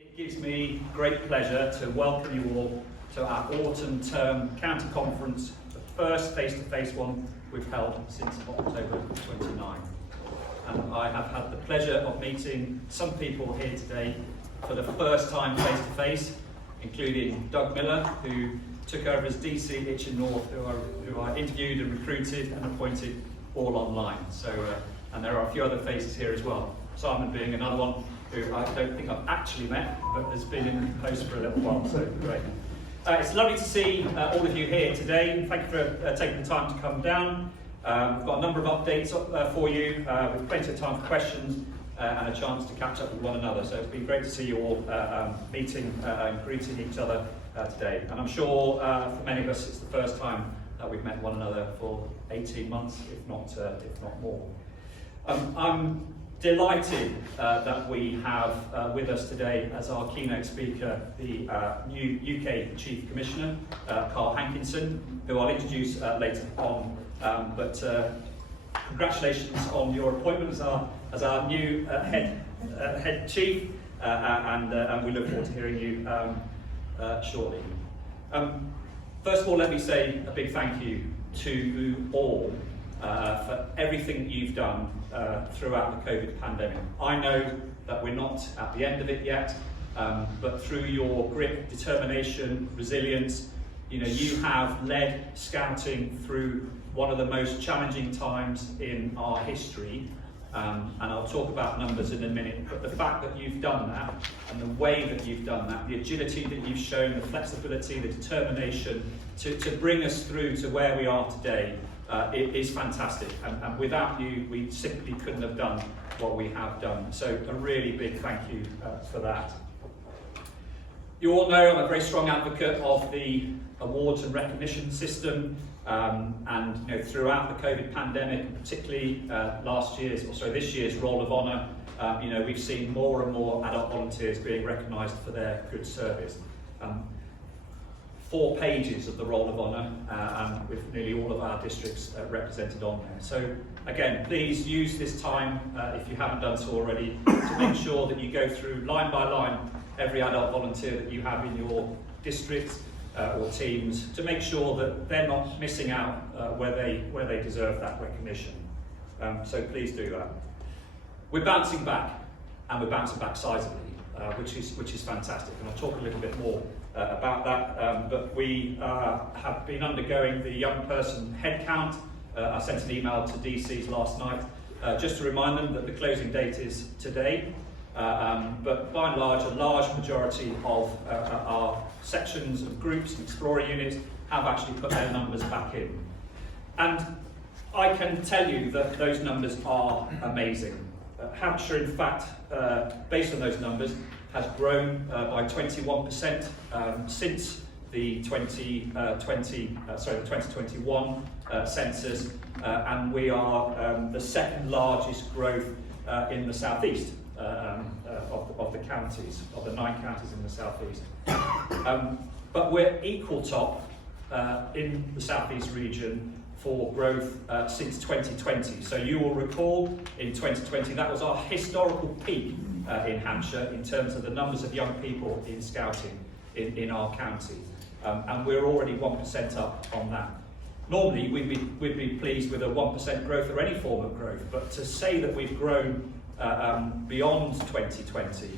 It gives me great pleasure to welcome you all to our autumn term county conference, the first face-to-face one we've held since October 29. And I have had the pleasure of meeting some people here today for the first time face-to-face, including Doug Miller, who took over as DC Itchen North, who I interviewed and recruited and appointed all online. So, and there are a few other faces here as well. Simon being another one who I don't think I've actually met, but has been in the post for a little while, so great. It's lovely to see all of you here today. Thank you for taking the time to come down. We've got a number of updates for you, with plenty of time for questions and a chance to catch up with one another. So it's been great to see you all meeting and greeting each other today. And I'm sure for many of us it's the first time that we've met one another for 18 months, if not more. I'm delighted that we have with us today as our keynote speaker the new UK Chief Commissioner, Carl Hankinson, who I'll introduce later on. But congratulations on your appointment as our new head chief, and we look forward to hearing you shortly. First of all, let me say a big thank you to you all for everything that you've done throughout the COVID pandemic. I know that we're not at the end of it yet, but through your grit, determination, resilience, you have led Scouting through one of the most challenging times in our history, and I'll talk about numbers in a minute, but the fact that you've done that, and the way that you've done that, the agility that you've shown, the flexibility, the determination to bring us through to where we are today, it is fantastic, and without you we simply couldn't have done what we have done. So a really big thank you for that. You all know I'm a very strong advocate of the awards and recognition system, and throughout the COVID pandemic, and particularly this year's Roll of Honour, we've seen more and more adult volunteers being recognised for their good service. 4 pages of the Roll of Honour, with nearly all of our districts represented on there. So again, please use this time, if you haven't done so already, to make sure that you go through line by line every adult volunteer that you have in your district or teams, to make sure that they're not missing out where they deserve that recognition. So please do that. We're bouncing back, and we're bouncing back sizably, which is fantastic, and I'll talk a little bit more about that, but we have been undergoing the young person headcount. I sent an email to DCs last night just to remind them that the closing date is today, but by and large, a large majority of our sections and groups and explorer units have actually put their numbers back in. And I can tell you that those numbers are amazing. Hampshire, in fact, based on those numbers, has grown by 21% since the 2021 census, and we are the second largest growth in the southeast of the counties, of the 9 counties in the southeast. But we're equal top in the southeast region for growth since 2020. So you will recall in 2020 that was our historical peak in Hampshire in terms of the numbers of young people in Scouting in our county, and we're already 1% up on that. Normally we'd be pleased with a 1% growth or any form of growth, but to say that we've grown beyond 2020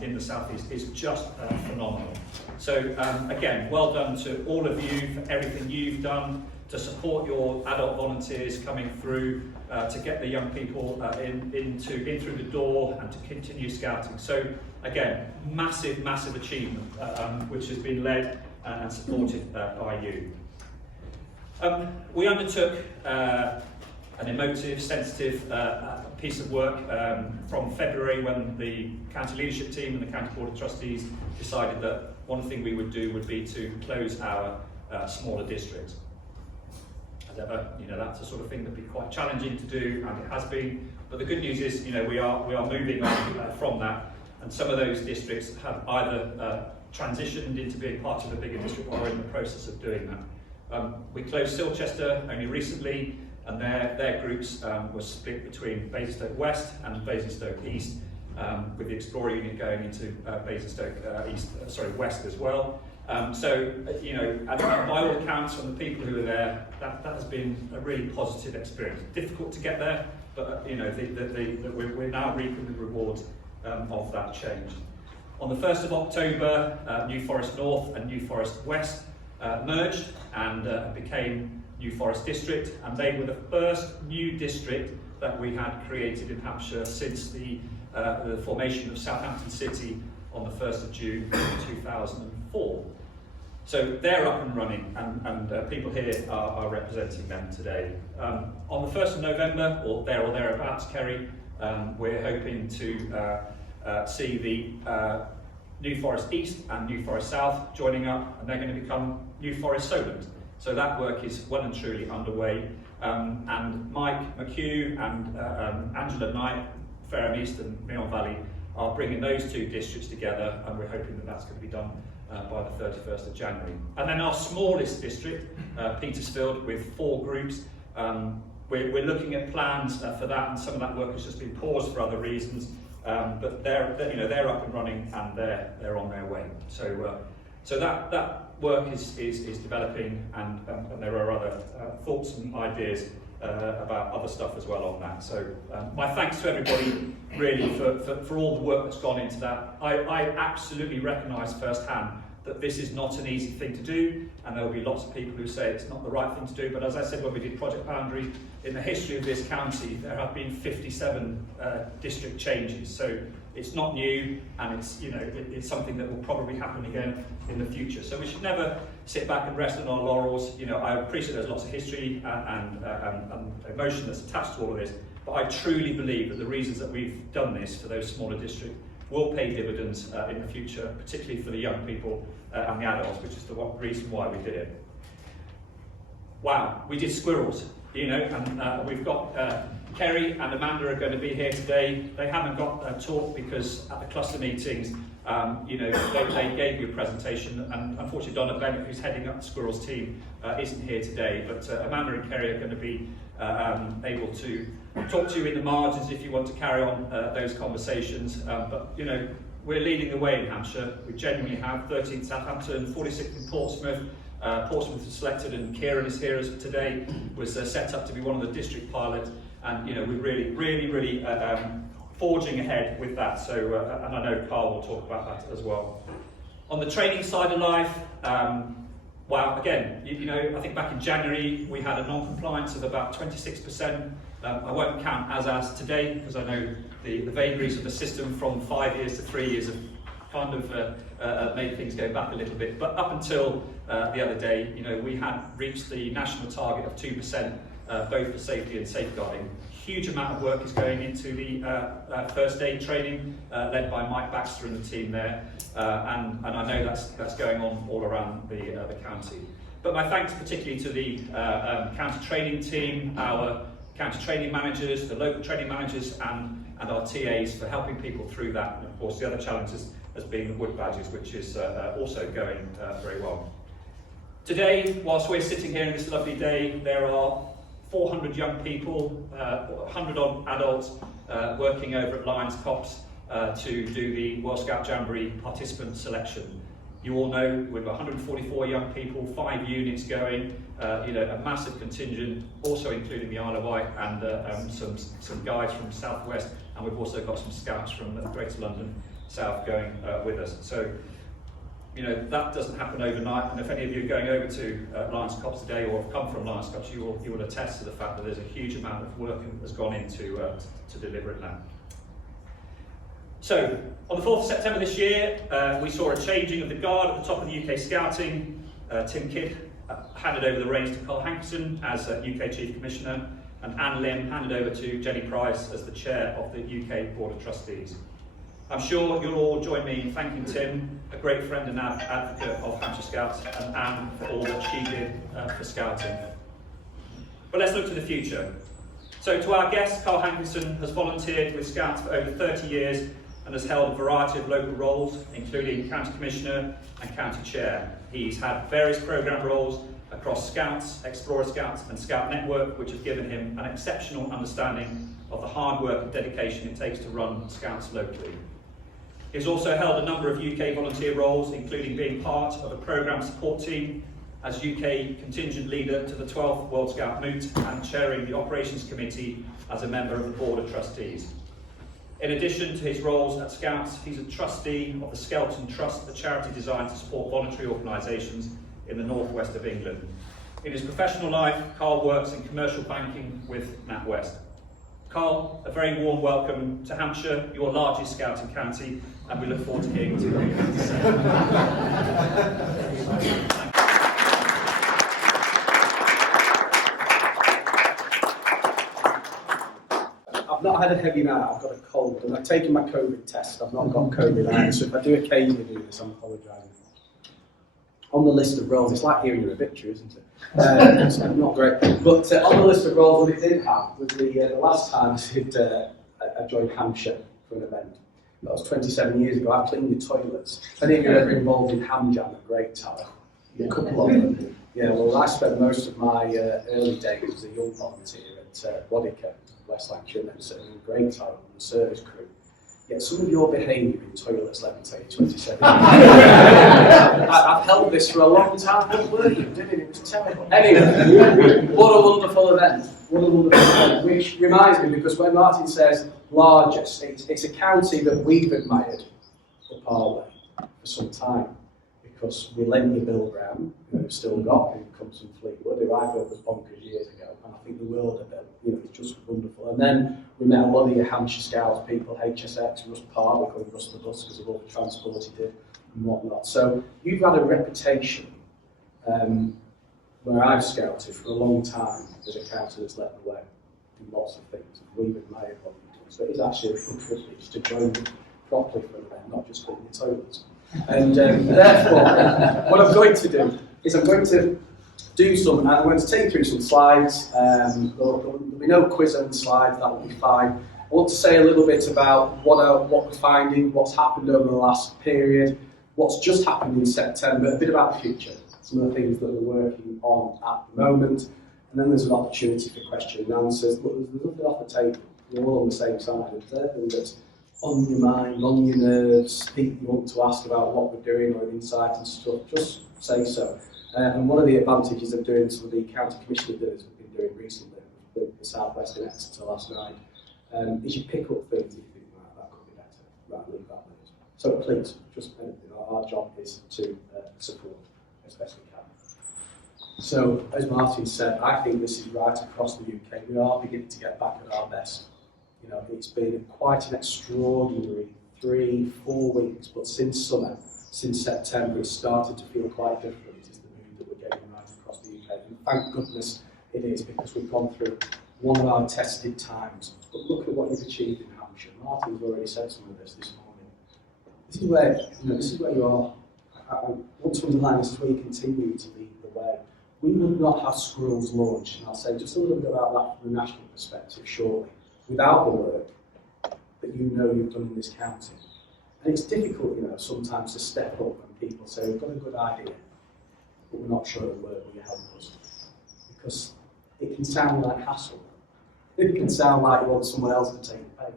in the southeast is just phenomenal. So again, well done to all of you for everything you've done to support your adult volunteers coming through, to get the young people in through the door and to continue Scouting. So again, massive achievement, which has been led and supported by you. We undertook an emotive, sensitive piece of work from February, when the county leadership team and the county board of trustees decided that one thing we would do would be to close our smaller districts. As ever, that's the sort of thing that'd be quite challenging to do, and it has been. But the good news is, we are moving on from that, and some of those districts have either transitioned into being part of a bigger district or are in the process of doing that. We closed Silchester only recently, and their groups were split between Basingstoke West and Basingstoke East, with the Explorer unit going into Basingstoke West as well. You know, and by all accounts from the people who are there, that has been a really positive experience. Difficult to get there, but you know, we're now reaping the rewards of that change. On the 1st of October, New Forest North and New Forest West merged and became New Forest District, and they were the first new district that we had created in Hampshire since the formation of Southampton City on the 1st of June 2004. So they're up and running, and people here are representing them today. On the 1st of November, or thereabouts, Kerry, we're hoping to see the New Forest East and New Forest South joining up, and they're going to become New Forest Solent. So that work is well and truly underway. And Mike McHugh and Angela Knight, Fareham East and Meon Valley, are bringing those two districts together, and we're hoping that that's going to be done by the 31st of January. And then our smallest district, Petersfield, with 4 groups. We're looking at plans for that, and some of that work has just been paused for other reasons. But they're up and running, and they're on their way. So that work is developing, and there are other thoughts and ideas about other stuff as well on that. So my thanks to everybody really for all the work that's gone into that. I absolutely recognise firsthand that this is not an easy thing to do, and there will be lots of people who say it's not the right thing to do, but as I said when we did Project Boundary, in the history of this county there have been 57 district changes, so it's not new, and it's something that will probably happen again in the future. So we should never sit back and rest on our laurels. You know, I appreciate there's lots of history and emotion that's attached to all of this, but I truly believe that the reasons that we've done this for those smaller districts will pay dividends in the future, particularly for the young people and the adults, which is the reason why we did it. Wow, we did squirrels, you know, and we've got Kerry and Amanda are going to be here today. They haven't got a talk because at the cluster meetings, you know, they gave you a presentation, and unfortunately Donna Bennett, who's heading up the squirrels team, isn't here today, but Amanda and Kerry are going to be able to talk to you in the margins if you want to carry on those conversations. But you know, we're leading the way in Hampshire. We genuinely have 13th Southampton, 46th in Portsmouth. Portsmouth was selected, and Kieran is here as today, was set up to be one of the district pilots, and you know, we're really forging ahead with that. So and I know Carl will talk about that as well. On the training side of life, wow, again, you know, I think back in January we had a non-compliance of about 26%. I won't count as today, because I know the vagaries of the system from 5 years to 3 years have kind of made things go back a little bit. But up until the other day, you know, we had reached the national target of 2%, both for safety and safeguarding. Huge amount of work is going into the first aid training, led by Mike Baxter and the team there, and I know that's going on all around the county. But my thanks particularly to the county training team, our county training managers, the local training managers, and our TAs for helping people through that. And of course, the other challenges has been the wood badges, which is also going very well. Today, whilst we're sitting here on this lovely day, there are 400 young people, 100 odd adults working over at Lions Copse to do the World Scout Jamboree participant selection. You all know we've got 144 young people, 5 units going, you know, a massive contingent, also including the Isle of Wight and some guys from South West, and we've also got some scouts from Greater London South going with us. So, you know, that doesn't happen overnight, and if any of you are going over to Lions Copse today or have come from Lions Copse, you will attest to the fact that there's a huge amount of work that has gone into to deliver it now. So, on the 4th of September this year, we saw a changing of the guard at the top of the UK Scouting. Tim Kidd handed over the reins to Carl Hankinson as UK Chief Commissioner, and Anne Lim handed over to Jenny Price as the Chair of the UK Board of Trustees. I'm sure you'll all join me in thanking Tim, a great friend and advocate of Hampshire Scouts, and Anne for all that she did for Scouting. But let's look to the future. So to our guest, Carl Hankinson has volunteered with Scouts for over 30 years and has held a variety of local roles, including County Commissioner and County Chair. He's had various programme roles across Scouts, Explorer Scouts and Scout Network, which have given him an exceptional understanding of the hard work and dedication it takes to run Scouts locally. He's also held a number of UK volunteer roles, including being part of a programme support team as UK contingent leader to the 12th World Scout Moot and chairing the Operations Committee as a member of the Board of Trustees. In addition to his roles at Scouts, he's a trustee of the Skelton Trust, a charity designed to support voluntary organisations in the northwest of England. In his professional life, Carl works in commercial banking with NatWest. Carl, a very warm welcome to Hampshire, your largest Scouting county, and we look forward to hearing what you have to say. I've not had a heavy night, I've got a cold, and I've taken my COVID test. I've not got COVID either, so if I do occasionally do this, I'm apologising. On the list of roles, it's like hearing your obituary, isn't it? It's not great. But on the list of roles, what it did have was the last time I joined Hampshire for an event. That was 27 years ago. I cleaned the toilets. If any of you are ever involved in ham jam at Great Tower, a couple of them. Yeah, well, I spent most of my early days as a young volunteer at Wadica, West Lancashire, and then sitting in Great Tower on the service crew. Yet some of your behaviour in toilets, let me tell you, 27 years. I've held this for a long time. What were you doing? It was terrible. Anyway, what a wonderful event. What a wonderful event. Which reminds me, because when Martin says largest, it's a county that we've admired up our way for some time. Because we lent you Bill Brown, who we've still got, who comes from Fleetwood, who I thought was bonkers years ago, and I think the world of it, it's just wonderful. And then we met a lot of your Hampshire Scouts people, HSX, Russ Park, we call him Russ the Bus because of all the transport he did and whatnot. So you've had a reputation where I've scouted for a long time as a county that's led the way in lots of things, and we've admired what you've done. So it is actually a real privilege to join you properly for an event, not just clean the toilets. And therefore, what I'm going to do is I'm going to take you through some slides. There'll be no quiz on the slides, that will be fine. I want to say a little bit about what we're finding, what's happened over the last period, what's just happened in September, a bit about the future, some of the things that we're working on at the moment, and then there's an opportunity for question and answers. But there's nothing off the table, we're all on the same side. If there's anything that's on your mind, on your nerves, people you want to ask about what we're doing or insight and stuff, just say so. And one of the advantages of doing some of the county commissioner dinners we've been doing recently with the South West in Exeter last night, is you pick up things that you think, right, that could be better, right, leave that later. So please, just anything. Our job is to support as best we can. So, as Martin said, I think this is right across the UK. We are beginning to get back at our best. It's been quite an extraordinary 3-4 weeks, but since summer, since September, it's started to feel quite different. It's the mood that we're getting right across the UK. And thank goodness it is, because we've gone through one of our tested times. But look at what you've achieved in Hampshire. Martin's already said some of this morning. This is where you are. I want to underline, this is where you continue to lead the way. We would not have Squirrels launch, and I'll say just a little bit about that from a national perspective shortly, without the work that you've done in this county. And it's difficult, sometimes to step up when people say, we've got a good idea, but we're not sure it'll work, will you help us? Because it can sound like hassle. It can sound like you want someone else to take the pain.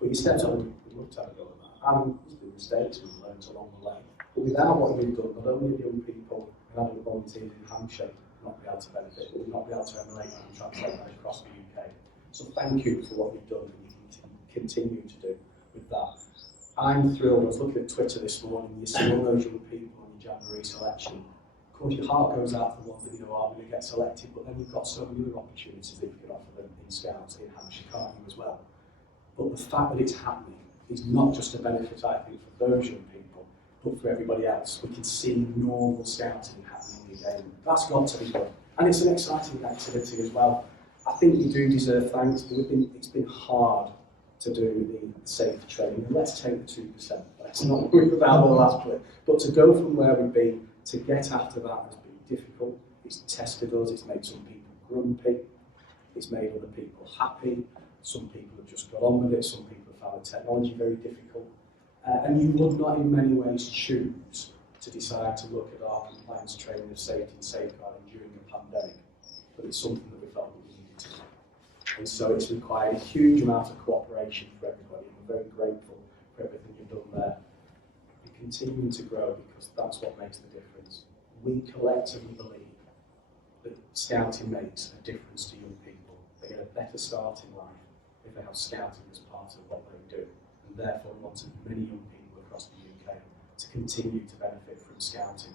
But you stepped up, we'd love to have a go at that. And there's been mistakes we've learned along the way. But without what you've done, not only have young people and other volunteers in Hampshire not be able to benefit, but we've not be able to emulate that and translate that across the UK. So thank you for what you've done and you can continue to do with that. I'm thrilled. I was looking at Twitter this morning. You see all those young people on your Jamboree selection. Of course, your heart goes out to the ones that are going to get selected, but then you've got so many other opportunities that you can offer them in Scouts, in Hampshire, can't you, as well? But the fact that it's happening is not just a benefit, I think, for those young people, but for everybody else. We can see normal Scouting happening again. That's got to be done. And it's an exciting activity as well. I think you do deserve thanks, but it's been hard to do the safety training. And let's take the 2%. Let's not worry about the last bit. But to go from where we've been to get after that has been difficult. It's tested us. It's made some people grumpy. It's made other people happy. Some people have just got on with it. Some people have found the technology very difficult. And you would not in many ways choose to decide to look at our compliance training of safety and safeguarding during a pandemic. But it's something that we felt that we needed to do. And so it's required a huge amount of cooperation for everybody, and we're very grateful for everything you've done there. We're continuing to grow because that's what makes the difference. We collectively believe that scouting makes a difference to young people. They get a better start in life if they have scouting as part of what they do. And therefore we want many young people across the UK to continue to benefit from scouting.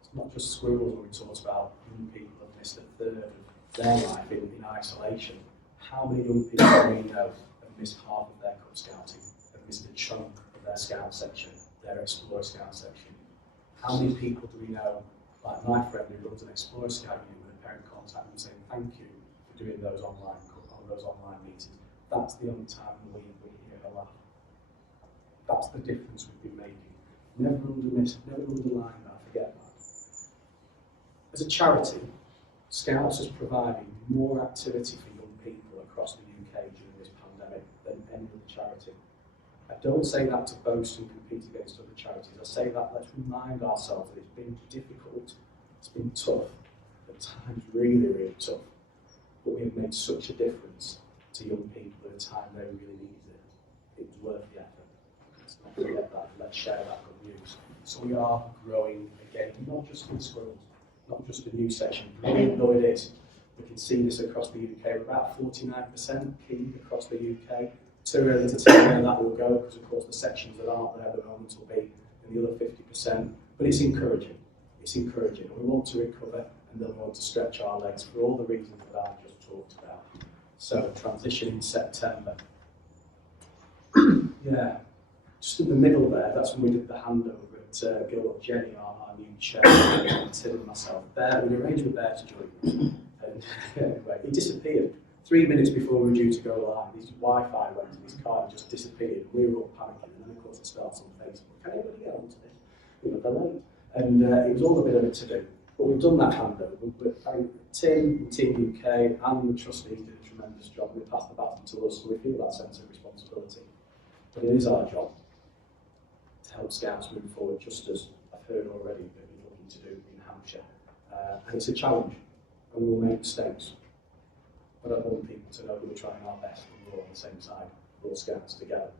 It's not just schools when we talk about young people have missed a third of their life in isolation. How many young people do we know have missed half of their Cub Scouting, have missed a chunk of their Scout section, their Explorer Scout section? How many people do we know, like my friend who runs an Explorer Scout unit, with a parent contact and saying thank you for doing those online meetings? That's the only time in the week we hear a laugh. That's the difference we've been making. Never underline that, forget that. As a charity, Scouts is providing more activity for young people across the UK during this pandemic than any other charity. I don't say that to boast and compete against other charities. I say that let's remind ourselves that it's been difficult, it's been tough, at times really tough, but we have made such a difference to young people at a time they really needed it. It was worth the effort. Let's not forget that, let's share that good news. So we are growing again, not just in schools, not just a new section, brilliant though it is. We can see this across the UK. We're about 49% keen across the UK. Too early to tell where that will go, because of course the sections that aren't there at the moment will be in the other 50%. But it's encouraging. It's encouraging. We want to recover, and then we want to stretch our legs for all the reasons that I've just talked about. So transition in September. Yeah, just in the middle there, that's when we did the handover at Gilbert Jenny, our new chair, and Tim and myself. Bear, we'd arranged with Bear to join us. And anyway, he disappeared. 3 minutes before we were due to go live, his Wi-Fi went and his card just disappeared. We were all panicking, and then of course it starts on Facebook. Can anybody get onto this? We were delayed. And it was all a bit of a to-do. But we've done that handover. Tim, Team UK, and the trustees did a tremendous job. They passed the baton to us, so we feel that sense of responsibility. But it is our job to help Scouts move forward, just as I've heard already that we're looking to do in Hampshire. And it's a challenge, and we will make mistakes. But I want people to know that we're trying our best and we're all on the same side, we're all Scouts together.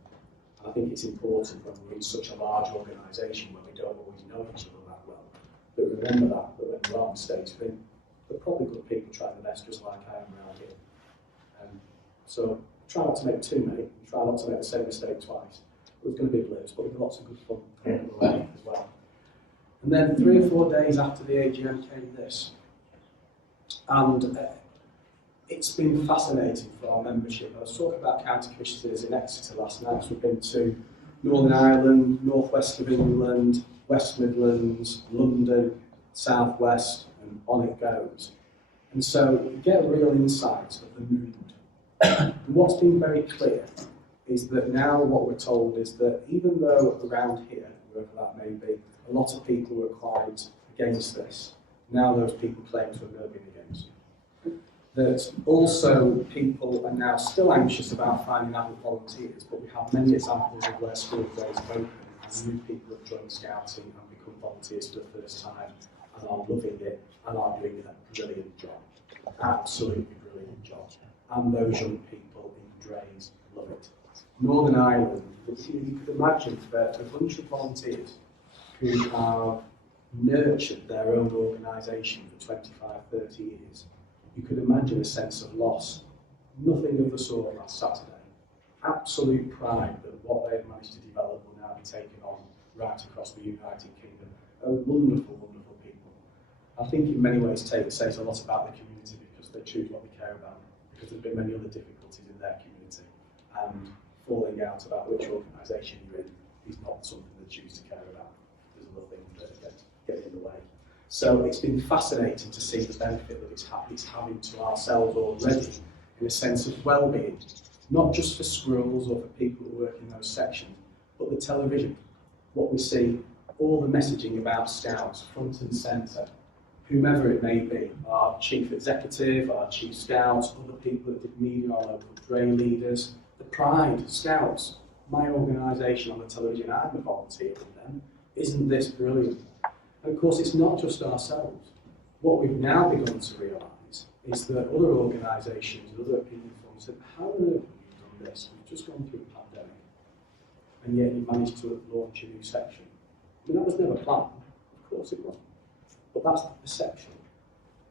And I think it's important when we're in such a large organisation where we don't always know each other that well, that we remember that when there are mistakes, they're probably good people trying their best, just like I am around here. So try not to make too many, try not to make the same mistake twice. There's going to be blips, but there's lots of good fun as well. And then 3 or 4 days after the AGM came this. And it's been fascinating for our membership. I was talking about county commissioners in Exeter last night. So we've been to Northern Ireland, North West of England, West Midlands, London, South West, and on it goes. And so you get a real insight of the mood. And what's been very clear is that now what we're told is that even though around here, wherever that may be, a lot of people were quite against this, now those people claim to have never been against it. That also people are now still anxious about finding adult volunteers, but we have many examples of where school days have opened and new people have joined Scouting and become volunteers for the first time and are loving it and are doing a brilliant job. Absolutely brilliant job. And those young people in Drays love it. Northern Ireland, you could imagine that a bunch of volunteers who have nurtured their own organisation for 25, 30 years, you could imagine a sense of loss. Nothing of the sort last Saturday. Absolute pride that what they've managed to develop will now be taken on right across the United Kingdom. A wonderful, wonderful people. I think in many ways it says a lot about the community because they choose what they care about, because there have been many other difficulties in their community. And falling out about which organisation you're in is not something they choose to care about. There's other things that get in the way. So it's been fascinating to see the benefit that it's having to ourselves already in a sense of well-being, not just for squirrels or for people who work in those sections, but the television, what we see, all the messaging about Scouts, front and centre, whomever it may be, our chief executive, our chief Scouts, other people that did media, our local Dray leaders, the pride, Scouts, my organisation on the television, I'm a volunteer with them, isn't this brilliant? And of course, it's not just ourselves. What we've now begun to realise is that other organisations, other people from and said, how on earth have you done this? We've just gone through a pandemic, and yet you managed to launch a new section. I mean, that was never planned, of course it wasn't, but that's the perception.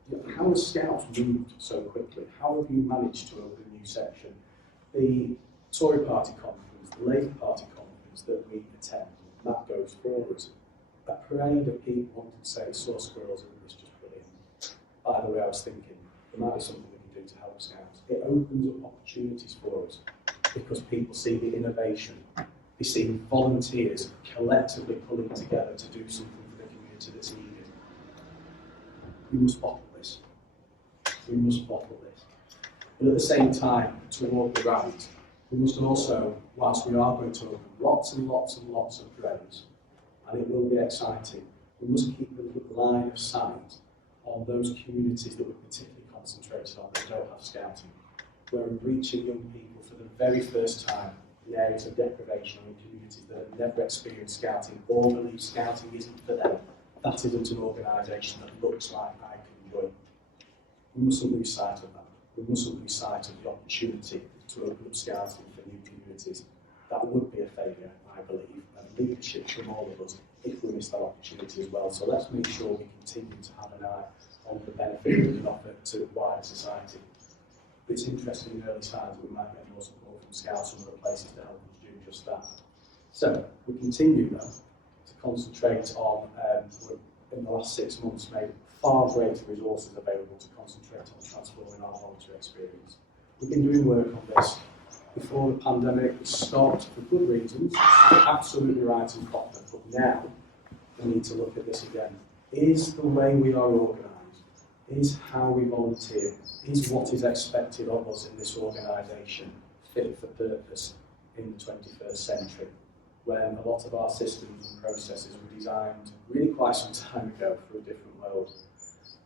You know, how has Scouts moved so quickly? How have you managed to open a new section? The Tory Party conference, the Labour Party conference that we attend, that goes for us. That parade of people wanting to say saw squirrels and it was just brilliant. By the way, I was thinking, there might be something we can do to help Scouts. It opens up opportunities for us because people see the innovation. They see volunteers collectively pulling together to do something for the community that's needed. We must bottle this. We must bottle this. But at the same time, to walk the right, we must also, whilst we are going to open lots and lots and lots of parades, and it will be exciting, we must keep a line of sight on those communities that we're particularly concentrated on that don't have scouting. We're reaching young people for the very first time in areas of deprivation or in communities that have never experienced scouting or believe scouting isn't for them. That isn't an organisation that looks like I can join. We mustn't lose sight of that. We mustn't lose sight of the opportunity to open up scouting for new communities. That would be a failure, I believe, and leadership from all of us if we miss that opportunity as well. So let's make sure we continue to have an eye on the benefit we can offer to wider society. But it's interesting in early signs that we might get more support from Scouts and other places to help us do just that. So we continue then to concentrate on, in the last 6 months, made far greater resources available to concentrate on transforming our volunteer experience. We've been doing work on this before the pandemic. We stopped for good reasons, absolutely right and proper, but now we need to look at this again. Is the way we are organised, is how we volunteer, is what is expected of us in this organisation fit for purpose in the 21st century, when a lot of our systems and processes were designed really quite some time ago for a different world.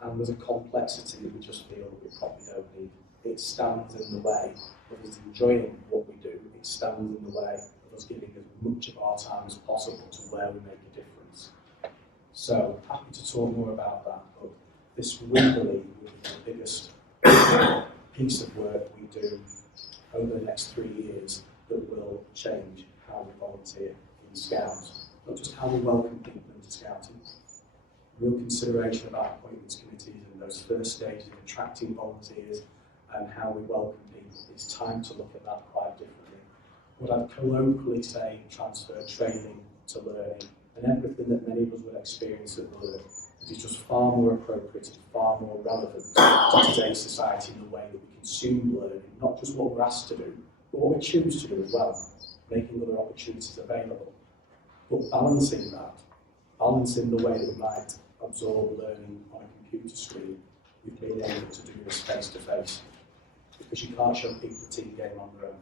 And there's a complexity that we just feel that we probably don't need. It stands in the way of us enjoying what we do. It stands in the way of us giving as much of our time as possible to where we make a difference. So, happy to talk more about that, but this we believe will be the biggest piece of work we do over the next 3 years that will change how we volunteer in Scouts. Not just how we welcome people into Scouting, real consideration about appointments committees and those first stages of attracting volunteers and how we welcome people. It's time to look at that quite differently. What I'd colloquially say, transfer training to learning and everything that many of us will experience at work, it is just far more appropriate and far more relevant to today's society in the way that we consume learning, not just what we're asked to do, but what we choose to do as well, making other opportunities available. But balancing that, balancing the way that we might absorb learning on a computer screen, we've been able to do this face to face. Because you can't show people a team game on their own.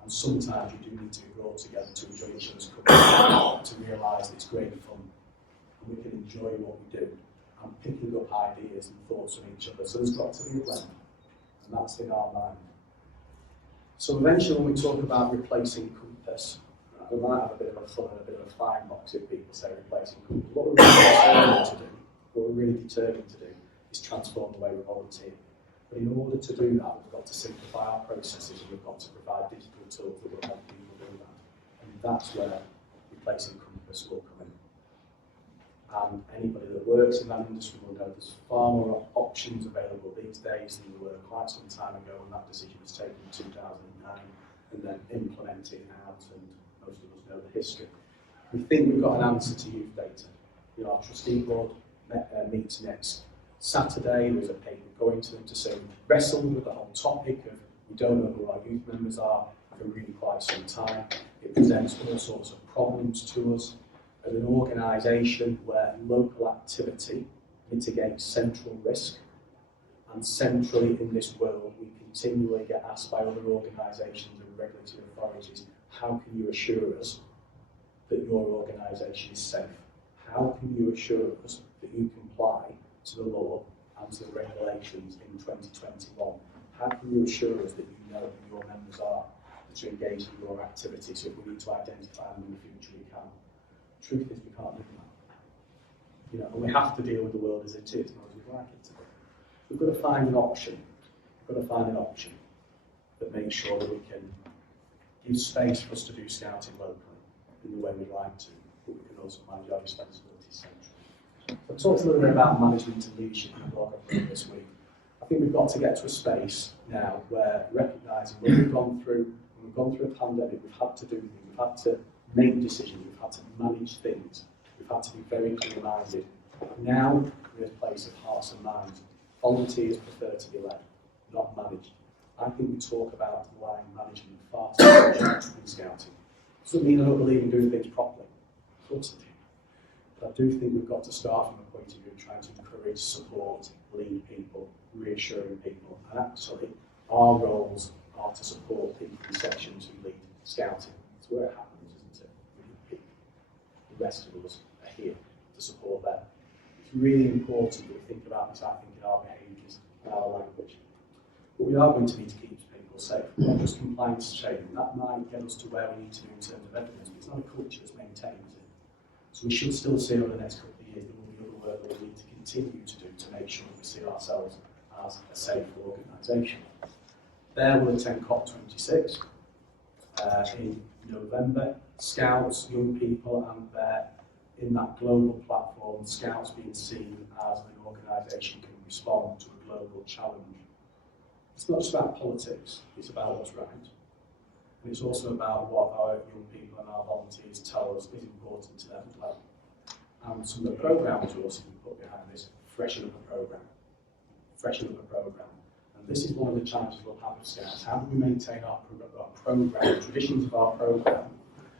And sometimes you do need to be brought together to enjoy each other's company, to realise that it's great fun, and we can enjoy what we do, and picking up ideas and thoughts from each other. So there's got to be a blend, and that's in our mind. So eventually when we talk about replacing compass, we might have a bit of a fun and a bit of a fine box if people say replacing compass. What we're really determined to do is transform the way we volunteer. But in order to do that, we've got to simplify our processes and we've got to provide digital tools that will help people do that. And that's where replacing compass will come in. And anybody that works in that industry will know there's far more options available these days than there were quite some time ago when that decision was taken in 2009 and then implementing out, and most of us know the history. We think we've got an answer to youth data. Our trustee board meets next Saturday. There's a paper going to them to say we've wrestled with the whole topic of we don't know who our youth members are for really quite some time. It presents all sorts of problems to us. As an organisation where local activity mitigates central risk, and centrally in this world we continually get asked by other organisations and regulatory authorities, how can you assure us that your organisation is safe? How can you assure us that you comply to the law and to the regulations in 2021? How can you assure us that you know who your members are that are engaged in your activity, so if we need to identify them in the future we can? Truth is we can't do that. And we have to deal with the world as it is, not as we'd like it to be. We've got to find an option. We've got to find an option. that make sure that we can give space for us to do scouting locally in the way we'd like to, but we can also manage our responsibilities centrally. I've talked a little bit about management and leadership in the blog I've written this week. I think we've got to get to a space now where recognising when we've gone through a pandemic, we've had to do things, we've had to make decisions, we've had to manage things, we've had to be very clear-minded. Now we're in a place of hearts and minds. Volunteers prefer to be led, not managed. I think we talk about line management far too much in scouting. Doesn't mean I don't believe in doing things properly. Of course I do. But I do think we've got to start from a point of view of trying to encourage, support, lead people, reassuring people. And actually, our roles are to support people in sections who lead scouting. It's where it happens, isn't it? The rest of us are here to support them. It's really important that we think about this, I think, in our behaviours and our language. But we are going to need to keep people safe, not just compliance training. That might get us to where we need to be in terms of evidence, but it's not a culture that's maintained, is it? So we should still see over the next couple of years there will be other work that we need to continue to do to make sure that we see ourselves as a safe organisation. There we'll attend COP26 in November. Scouts, young people, and they're in that global platform, Scouts being seen as an organisation can respond to a global challenge. It's not just about politics, it's about what's right. And it's also about what our young people and our volunteers tell us is important to them as well. And some of the programmes we also put behind this, freshen up a programme. Freshen up a programme. And this is one of the challenges we'll have with Scouts. How do we maintain our programme, the traditions of our programme,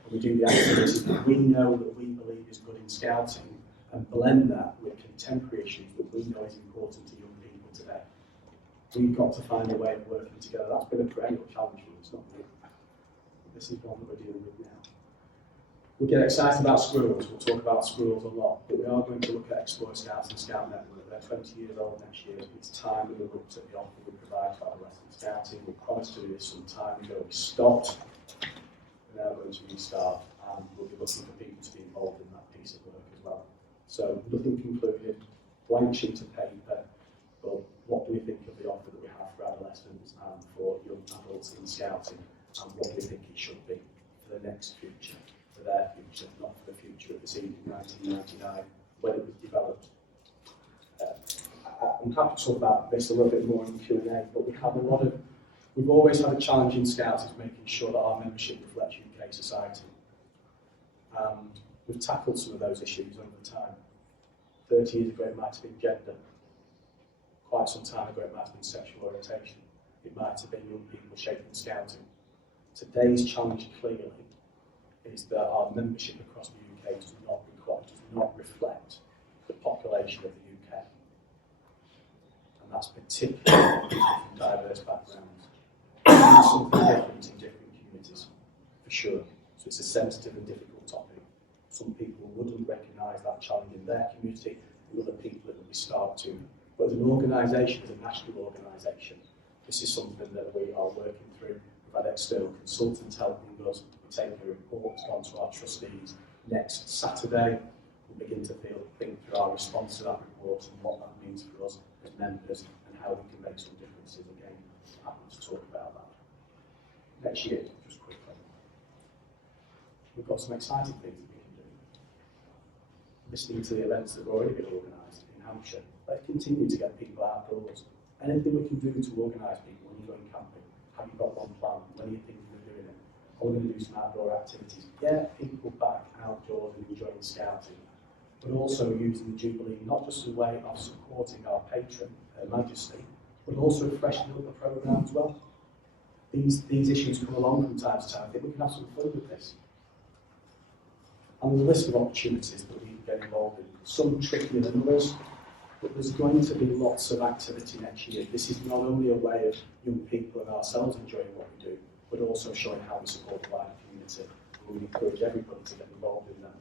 and we do the activities that we know that we believe is good in Scouting, and blend that with contemporary issues that we know is important to young people today. We've got to find a way of working together. That's been a perennial challenge for us, not new. This is one that we're dealing with now. We get excited about squirrels. We'll talk about squirrels a lot, but we are going to look at Explore Scouts and Scout Network. They're 20 years old next year. It's time we looked at the offer we provide for adolescent scouting. We promised to do this some time ago. We stopped. We're now going to restart, and we'll be looking for people to be involved in that piece of work as well. So nothing concluded, blank sheet of paper, but what do we think of the offer that we have for adolescents and for young adults in scouting, and what do we think it should be for the next future, for their future, not for the future of the scene in 1999 when it was developed. I'm happy to talk about this a little bit more in Q&A, but we've always had a challenge in Scouts is making sure that our membership reflects UK society. And we've tackled some of those issues over time. 30 years ago it might have been gender. Quite some time ago it might have been sexual orientation. It might have been young people shaping Scouting. Today's challenge clearly is that our membership across the UK does not reflect the population of the UK. And that's particularly from diverse backgrounds. It's something different in different communities, for sure. So it's a sensitive and difficult topic. Some people wouldn't recognise that challenge in their community, and other people it would be stark to. But as an organisation, as a national organisation, this is something that we are working through. We've had external consultants helping us. We're taking a report on to our trustees next Saturday. We'll begin to think through our response to that report and what that means for us as members and how we can make some differences. Again, I'm happy to talk about that. Next year, just quickly. We've got some exciting things that we can do. Listening to the events that have already been organised in Hampshire, let's continue to get people outdoors. Anything we can do to organise people when you're going camping. Have you got one plan? When are you thinking of doing it? Are we going to do some outdoor activities? Get people back outdoors and enjoying scouting, but also using the Jubilee not just as a way of supporting our patron, Her Majesty, but also freshening up the programme as well. These issues come along from time to time. I think we can have some fun with this. And there's a list of opportunities that we can get involved in. Some trickier than others, but there's going to be lots of activity next year. This is not only a way of young people and ourselves enjoying what we do, but also showing how we support the wider community. We encourage everybody to get involved in that.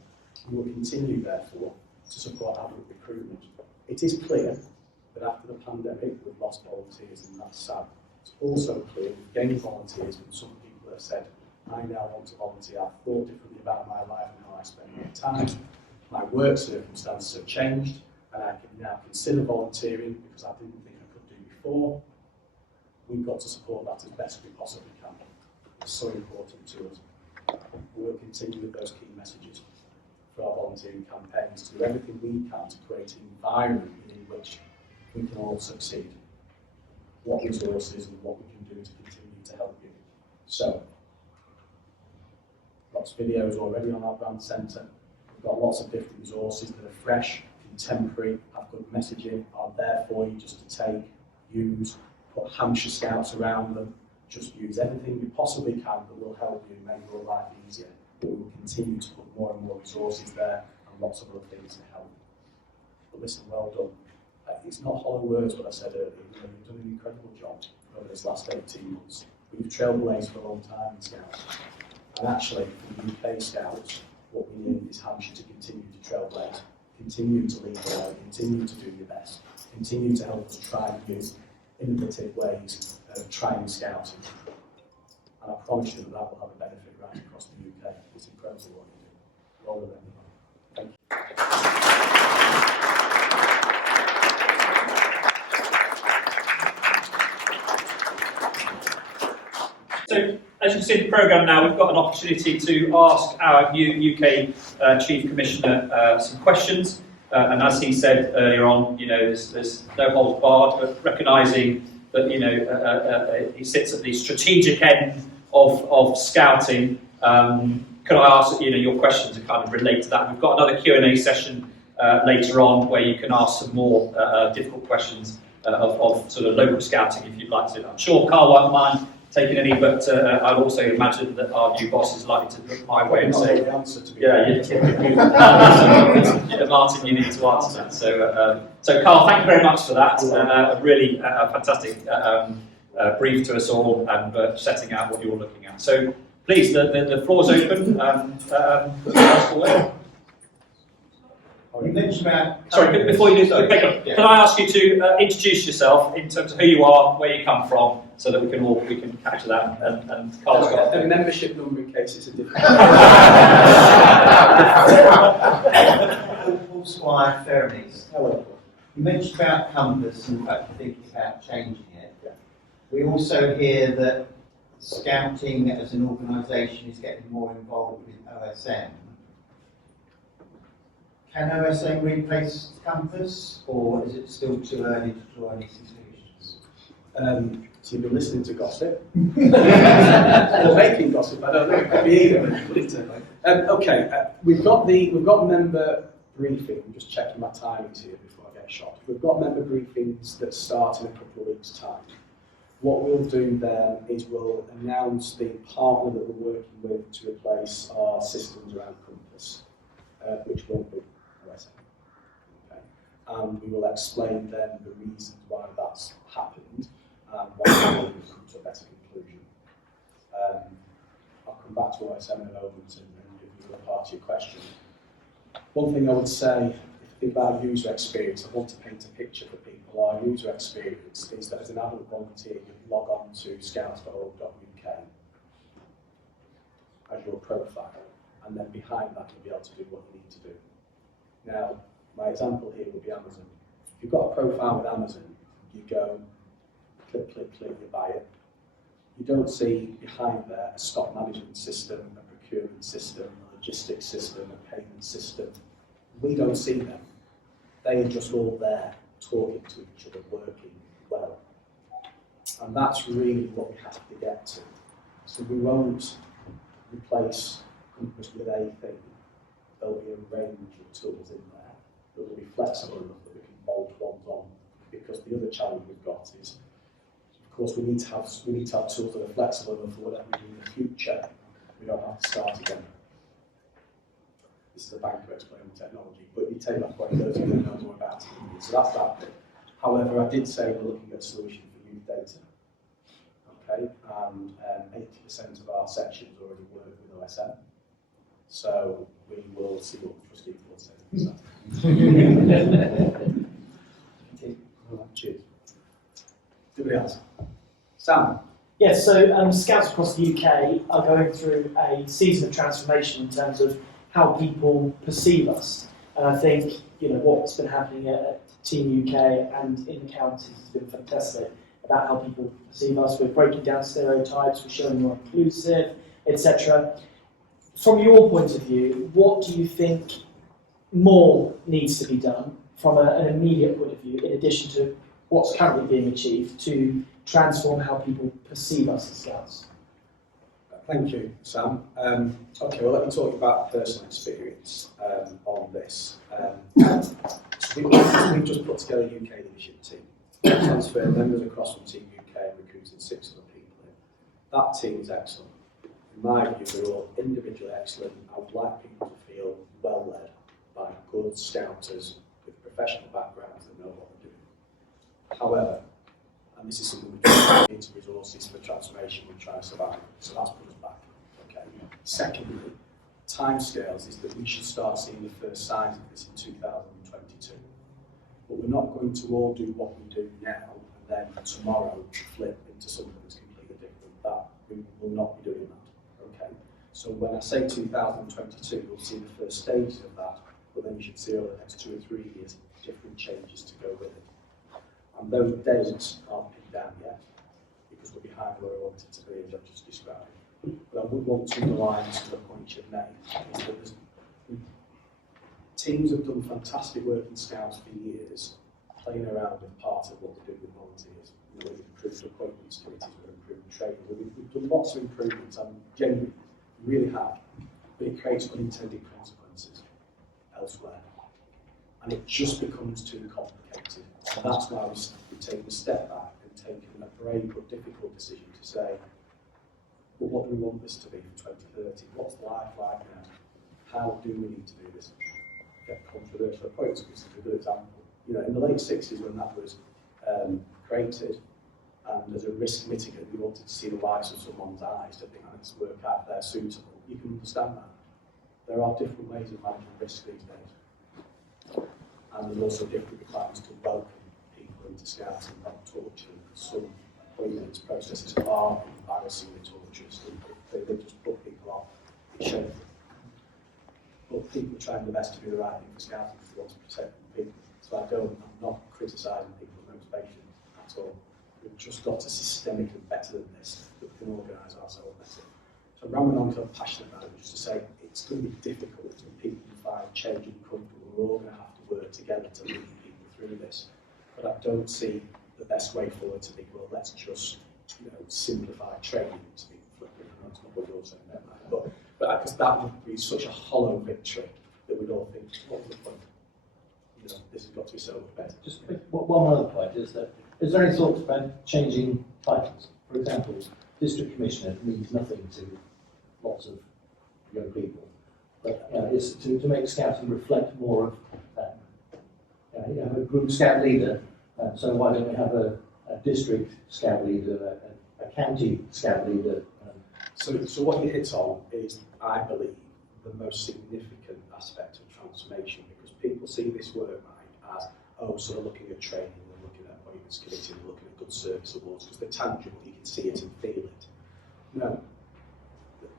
We will continue, therefore, to support adult recruitment. It is clear that after the pandemic, we've lost volunteers, and that's sad. It's also clear we've gained volunteers from some people that have said, I now want to volunteer. I've thought differently about my life and how I spend my time. My work circumstances have changed, and I can now consider volunteering because I didn't think I could do before. we've got to support that as best we possibly can. It's so important to us. We'll continue with those key messages for our volunteering campaigns, to do everything we can to create an environment in which we can all succeed. What resources and what we can do to continue to help you. So, lots of videos already on our brand centre. We've got lots of different resources that are fresh, contemporary, have good messaging, are there for you just to take, use, put Hampshire Scouts around them, just use everything we possibly can that will help you make your life easier. But we will continue to put more and more resources there and lots of other things to help. But listen, well done. It's not hollow words what I said earlier. You've done an incredible job over this last 18 months. We've trailblazed for a long time in Scouts. And actually, for the UK Scouts, what we need is Hampshire to continue to trailblaze, continue to lead the way, continue to do your best, continue to help us try and use innovative ways of trying Scouting. And I promise you that that will have a benefit right across the UK. It's incredible what you do. Well done, everyone. Thank you. So, as you can see in the programme now, we've got an opportunity to ask our new UK Chief Commissioner some questions. And as he said earlier on, there's no holds barred, but recognising that, he sits at the strategic end of scouting. Could I ask, your questions to kind of relate to that? We've got another Q&A session later on where you can ask some more difficult questions of sort of local scouting if you'd like to. I'm sure Carl won't mind taking any, but I'd also imagine that our new boss is likely to look my way and say, Martin, you need to answer that. So Carl, thank you very much for that. A really fantastic brief to us all and setting out what you're looking at. So please, the floor's open. Ask away. You mentioned about... Sorry, before you do so, can I ask you to introduce yourself in terms of who you are, where you come from, so that we can capture that, and Carl's got a membership number in case it's a different... Paul Squire, Fernies. Hello. You mentioned about Compass and the fact you're thinking about changing it. Yeah. We also hear that Scouting as an organisation is getting more involved with OSM. Can OSM replace Compass, or is it still too early to draw any conclusions? So you've been listening to gossip, or making gossip. I don't know. It could be either. We've got member briefing. I'm just checking my timings here before I get shot. We've got member briefings that start in a couple of weeks' time. What we'll do then is we'll announce the partner that we're working with to replace our systems around Compass, which won't be OSM. Okay. And we will explain then the reasons why that's happened and why we've come to a better conclusion. I'll come back to OSM in a moment and give you a part of your question. One thing I would say, if you think about user experience, I want to paint a picture for people. Our user experience is that as an adult volunteer, you log on to scouts.org.uk as your profile, and then behind that you'll be able to do what you need to do. Now, my example here would be Amazon. If you've got a profile with Amazon, you go, click, you buy it. You don't see behind there a stock management system, a procurement system, a logistics system, a payment system. We don't see them. They are just all there, talking to each other, working well. And that's really what we have to get to. So we won't replace Compass with anything. There'll be a range of tools in there that will be flexible enough that we can bolt ones on. Because the other challenge we've got is, of course, we need to have tools that are flexible enough for whatever we do in the future. We don't have to start again. This is a banker explaining technology, but you take that point, those who know more about it. So that's that bit. However, I did say we're looking at a solution for youth data. Okay, and 80% of our sections already work with OSM. So we will see what the trustee board says. Cheers. Anybody else? Sam? Yes, so Scouts across the UK are going through a season of transformation in terms of how people perceive us. And I think what's been happening at Team UK and in the counties has been fantastic. about how people perceive us. We're breaking down stereotypes, we're showing more inclusive, etc. From your point of view, what do you think more needs to be done from an immediate point of view, in addition to what's currently being achieved, to transform how people perceive us as Scouts? Thank you, Sam. Okay, well, let me talk about personal experience on this. So we've just put together a UK leadership team. Transferred members across from Team UK and recruited 6 other people in. That team is excellent. In my view, they're all individually excellent. I would like people to feel well led by good scouters with professional backgrounds that know what they're doing. However, and this is something we need resources for transformation we're trying to survive, so that's put us back. Okay. Secondly, timescales is that we should start seeing the first signs of this in 2022. But we're not going to all do what we do now and then tomorrow flip into something that's completely different. That we will not be doing that. Okay. So when I say 2022, we'll see the first stages of that, but then you should see over the next 2 or 3 years different changes to go with it. And those dates aren't pinned down yet, because we're behind where we wanted to be, as I've just described. But I would want to underline to the point you've made, is that teams have done fantastic work in Scouts for years, playing around with part of what they do with volunteers. You know, we've improved appointments committees, we've improved training, we've done lots of improvements, and genuinely, we really have, but it creates unintended consequences elsewhere. And it just becomes too complicated. And that's why we've taken a step back and taken a brave but difficult decision to say, well, what do we want this to be for 2030? What's life like now? How do we need to do this? Get controversial points, because it's a good example. You know, in the late 60s when that was created, and as a risk mitigant, we wanted to see the whites of someone's eyes to think, oh, let's work out if they're suitable. You can understand that. There are different ways of managing risk these days. And there's also different requirements to welcome people into Scouts and not torture. Some appointments processes are embarrassingly torturous. They just put people off. It's shameful. But people are trying their best to do the right thing for Scouts because they want to protect people. So I'm not criticising people's motivation at all. We've just got to systemically better than this, that we can organise ourselves better. So Ramadan, because I'm passionate about it, just to say it's going to be difficult for people to find change and comfortable. We're all going to have to work together to lead people through this. But I don't see the best way forward to be, well, let's just simplify training to be flippant. That's not what you're saying there, Mike. But because that would be such a hollow victory that we'd all think, what's the point? This has got to be so much better. Just one other point is that, is there any thoughts about changing titles? For example, district commissioner means nothing to lots of young people, but it's to make scouting reflect more of that. You have a group scout leader, so why don't we have a district scout leader, a county scout leader? So what you hit on is, I believe, the most significant aspect of transformation, because people see this work, right, as, so they're looking at training, they're looking at appointments committee, they're looking at good service awards, because they're tangible, you can see it and feel it. No,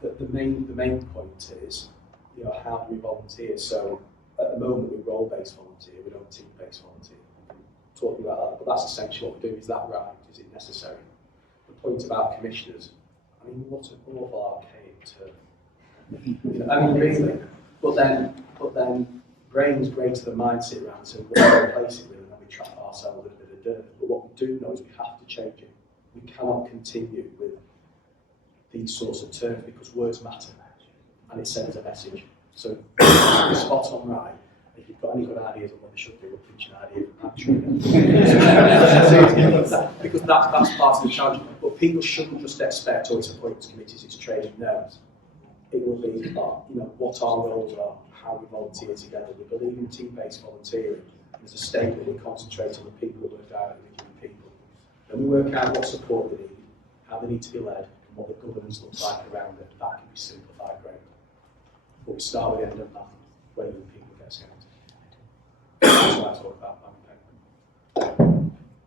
the main point is, how do we volunteer? So at the moment we role-based volunteer, we don't team-based volunteer. I'm talking about that, but that's essentially what we're doing. Is that right? Is it necessary? The point about commissioners, I mean, what an awful archaic term. I mean, really. But then brains greater than mind sit around and say, what do we replace it with? And then we trap ourselves in a bit of dirt. But what we do know is we have to change it. We cannot continue with these sorts of terms because words matter and it sends a message. So you're spot on right. If you've got any good ideas on what they should do, we'll pitch an idea for Hampshire. Because that's part of the challenge. But people shouldn't just expect, it's appointments committees, it's training. No. It will be what our roles are, how we volunteer together. We believe in team-based volunteering. There's a statement we concentrate on the people that work directly with young people. Then we work out what support they need, how they need to be led, and what the governance looks like around it. That can be simplified greatly. But we start with the end of that, where young people get scouted. That's what I talk about back.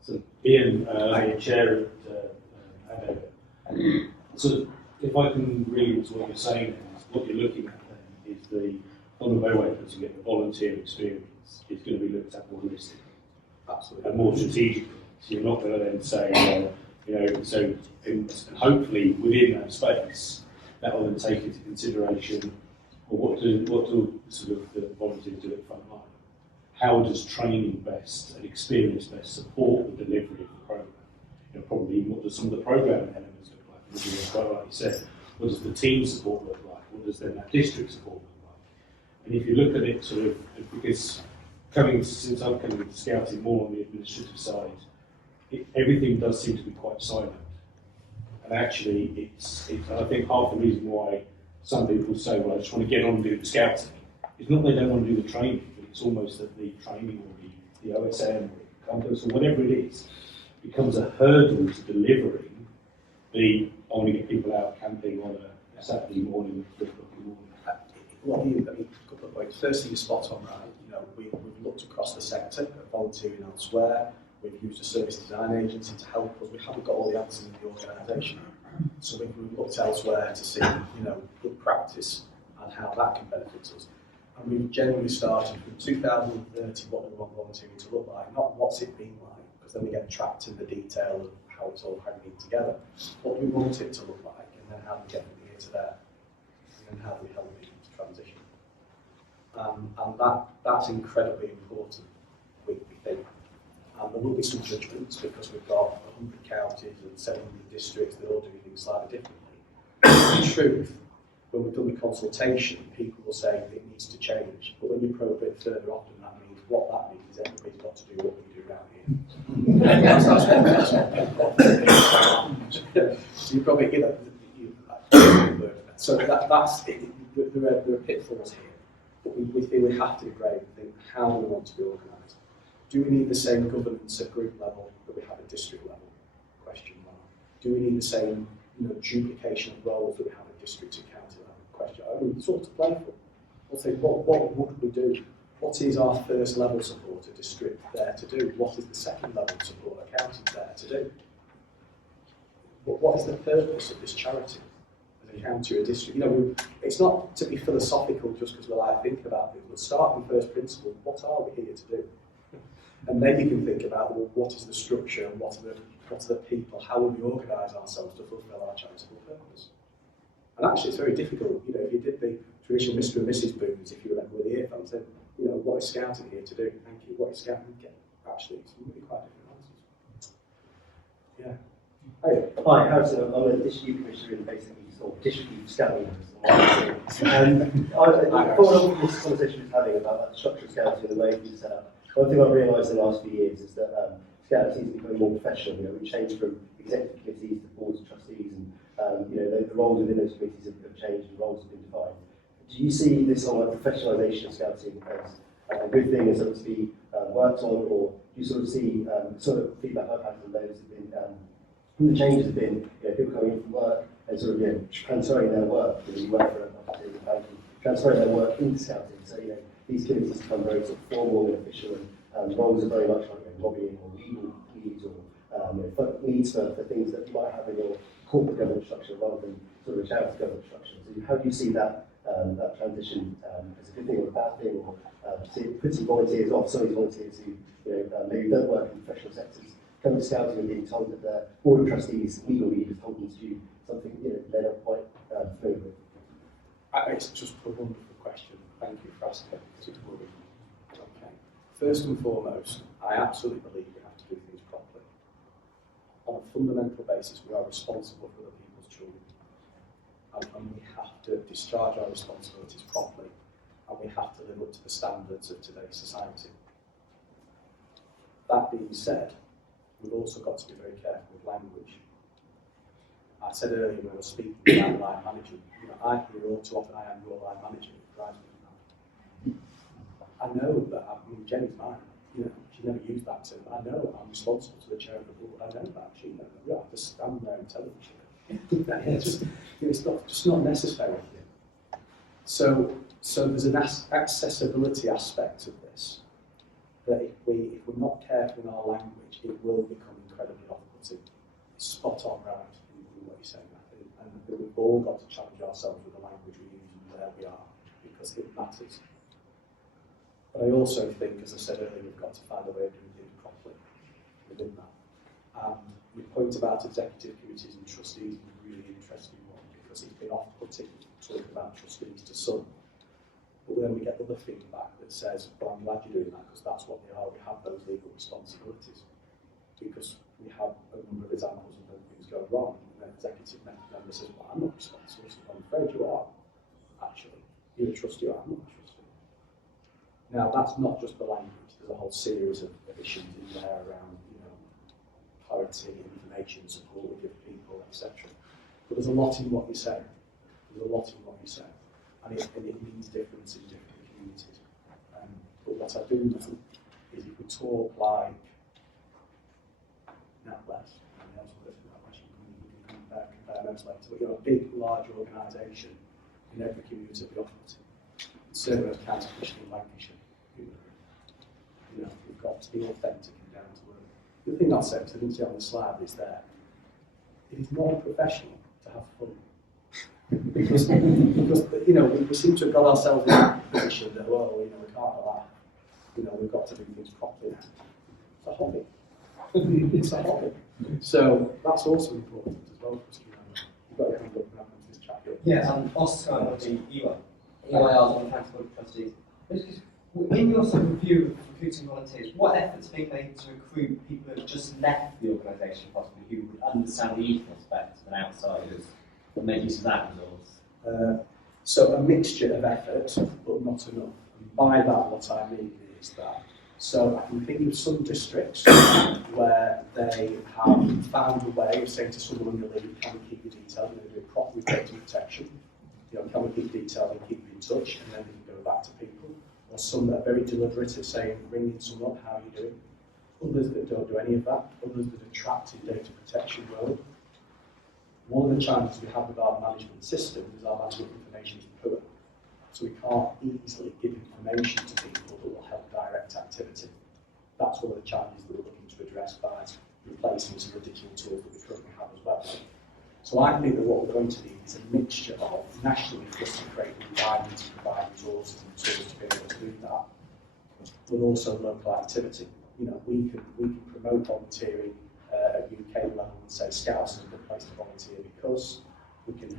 So Ian, chair at Hannover. So if I can read what you're saying, what you're looking at then is the on the way to get the volunteer experience is going to be looked at more holistically. Absolutely. And more strategically. So you're not going to then say, well, and hopefully within that space, that will then take into consideration, well, what do sort of the volunteers do at front line? How does training best and experience best support the delivery of the programme? Probably what does some of the programming elements look like? Quite like you said, what does the team support look like? What does then that district support look like? And if you look at it sort of, because since I'm coming into scouting more on the administrative side, everything does seem to be quite silent. And actually, it's I think half the reason why some people say, well, I just want to get on and do the scouting. It's not they don't want to do the training, but it's almost that the training or the OSM or the compass or whatever it is becomes a hurdle to delivering I want to get people out camping on a Saturday morning or 3 o'clock in the morning. Well, a couple of points. Firstly, you're spot on, right? We've looked across the sector at volunteering elsewhere. We've used a service design agency to help us. We haven't got all the answers in the organisation. So we've looked elsewhere to see, good practice and how that can benefit us. And we've generally started from 2030 what we want volunteering to look like, not what's it been like, because then we get trapped in the detail of how it's all hanging together. What do we want it to look like, and then how do we get from here to there, and then how do we help people to transition? And that's incredibly important, we think. And there will be some judgments because we've got 100 counties and 700 districts, they're all doing things slightly differently. In truth, when we've done the consultation, people will say it needs to change. But when you probe it further, often that means what that means is everybody's got to do what we do around here. So you probably, so that's it. There are pitfalls here. But we feel we have to be brave and think, how do we want to be organised? Do we need the same governance at group level that we have at district level? Question mark. Do we need the same duplication of roles that we have at district and county level? Question. I mean, it's all to play for. We'll say, what would we do? What is our first level support a district there to do? What is the second level support a county there to do? What is the purpose of this charity? As a county or a district? It's not to be philosophical just because we like thinking about things. We'll start with first principle. What are we here to do? And then you can think about, well, what is the structure and what are the people? How will we organise ourselves to fulfil our charitable purpose? And actually, it's very difficult. If you did the traditional Mr. and Mrs. Booths, if you remember with the earphones, then what is scouting here to do? Thank you. What is scouting? Actually, it's really quite different answers. Yeah. Hi, Harrison. I'm a district commissioner in basically sort of district scouting. Following on from this conversation we're having about structural scouting and the way it's set up, one thing I've realised in the last few years is that scouting seems to be becoming more professional. We changed from executive committees to boards of trustees, and the roles within those committees have changed and roles have been defined. Do you see this on a professionalisation of scouting as a good thing, as something to be worked on, or do you sort of see sort of feedback I've had from those have been the changes have been people coming in from work and sort of transferring their work, because you work for a banking, transferring their work into scouting. So these committees become very sort of formal and official, and roles are very much like lobbying or legal needs or needs for things that you might have in your corporate governance structure rather than sort of a charity governance structure. So how do you see that that transition as a good thing or a bad thing, or putting volunteers off, some of these volunteers who maybe don't work in professional sectors, coming to scouting and being told that their board of trustees, legal lead, has told them to do something they're not quite familiar with? It's just a wonderful question. Thank you for asking. Okay. First and foremost, I absolutely believe we have to do things properly. On a fundamental basis, we are responsible for other people's children. And we have to discharge our responsibilities properly. And we have to live up to the standards of today's society. That being said, we've also got to be very careful with language. I said earlier when I was speaking about line management, I hear all too often, I am your line manager. It drives me mad. I know that, Jenny's mine, she never used that term, but I know I'm responsible to the chair of the board. I know that, she knows that. You have to stand there and tell her. It's just not necessary. So there's an accessibility aspect of this, that if we're not careful in our language, it will become incredibly off-putting. It's spot on right in what you're saying, and we've all got to challenge ourselves with the language we use and where we are, because it matters. But I also think, as I said earlier, we've got to find a way of doing things properly within that. And your point about executive committees and trustees is a really interesting one, because it's been off-putting talking about trustees to some. But then we get other feedback that says, well, I'm glad you're doing that, because that's what they are. We have those legal responsibilities. Because we have a number of examples of when things go wrong, and the executive member says, well, I'm not responsible. So I'm afraid you are, actually. You're a trustee, or I'm not a trustee. Now, that's not just the language. There's a whole series of issues in there around, clarity, information, support we give people, etc. But there's a lot in what you say. There's a lot in what you say. And it means difference in different communities. But what I do know is if we talk like NatWest, and else with NatWest, you can compare those later, but you're a big, large organisation in every community of the Offington. Certainly as County Commission in Lancashire, we've got to be authentic and down to earth. The thing I'll say, because I didn't see it on the slide, is that it is not professional to have fun. because we seem to have got ourselves in that position that, well, we can't laugh. We've got to do things properly now. It's a hobby. It's a hobby. So that's also important as well. You've got your hand up now this chat here. Yeah, Oscar of the EY. EYR's on the County Board of Trustees. In your sort of review of recruiting volunteers, what efforts are being made to recruit people who have just left the organisation, possibly, who would understand the ethos better than outsiders, and make use of that resource? So a mixture of effort, but not enough. And by that, what I mean is that, so I can think of some districts where they have found a way of saying to someone on your leave, can we keep your details, do it properly with data protection, can we keep details and keep you in touch, and then they can go back to people. Or some that are very deliberate at saying, ringing someone, how are you doing? Others that don't do any of that, others that are trapped in data protection world. One of the challenges we have with our management system is our management information is poor. So we can't easily give information to people that will help direct activity. That's one of the challenges that we're looking to address by replacing some of the digital tools that we currently have as well. So I think that what we're going to need is a mixture of nationally for us to create the environment to provide resources and tools to be able to do that, but also local activity. We can promote volunteering at UK level and say Scouts is a good place to volunteer, because we can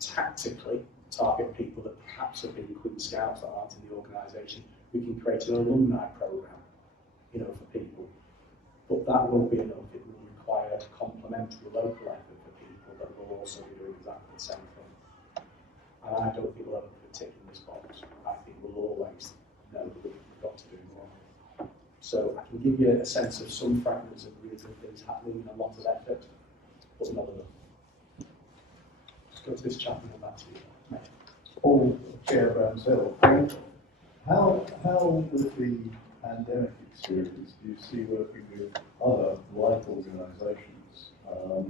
tactically target people that perhaps have been Queen Scouts that aren't in the organisation. We can create an alumni programme, for people. But that won't be enough. It will require a complementary local effort for people that will also be doing exactly the same thing. And I don't think we'll ever put a tick in this box. I think we'll always know that we've got to do more. So I can give you a sense of some fragments of really good things happening and a lot of effort, but not enough. Let's go to this chap and go back to you. Paul, Chair Bramsell. How with the pandemic experience do you see working with other like organisations? I'm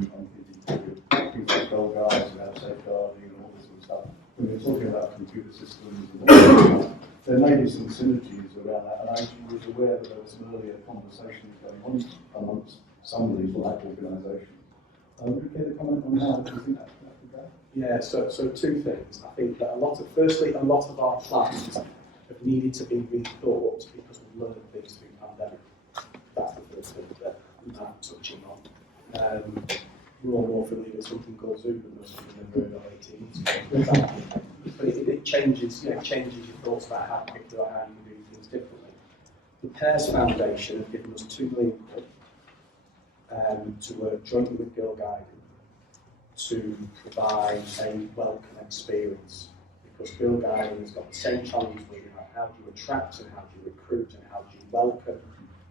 thinking of people like Gold Guys who have safeguarding and all this sort of stuff. When we're talking about computer systems and all that, there may be some synergies around that, and I was aware that there was some earlier conversations going on amongst some of these like organisations. Would you care to comment on how you think that could go? Yeah, so two things. I think that a lot of our plans have needed to be rethought because we've learned things through the pandemic. That's the first thing that I'm touching on. We're all more familiar with something called Zoom than most of them remember about 18 months ago. But it changes, changes your thoughts about how you do things differently. The Pears Foundation have given us £2 million to work jointly with Girl Guiding to provide a welcome experience, because Girl Guiding has got the same challenge we have. How do you attract and how do you recruit and how do you welcome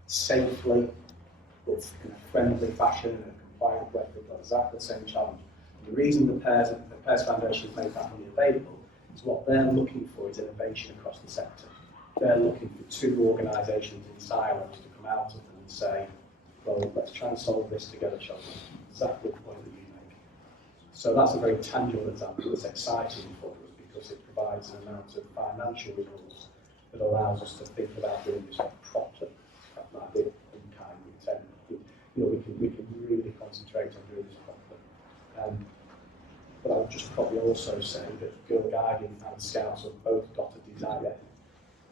safely, but in a friendly fashion and a compliant way? They've got exactly the same challenge. And the reason the Pears Foundation has made that money available is what they're looking for is innovation across the sector. They're looking for two organisations in silos to come out of them and say, well, let's try and solve this together, shall we? Exactly the point that you make. So that's a very tangible example that's exciting for us because it provides an amount of financial resource that allows us to think about doing this properly. That might be unkind intent. We can really concentrate on doing this properly. But I would just probably also say that Girl Guiding and Scouts have both got a desire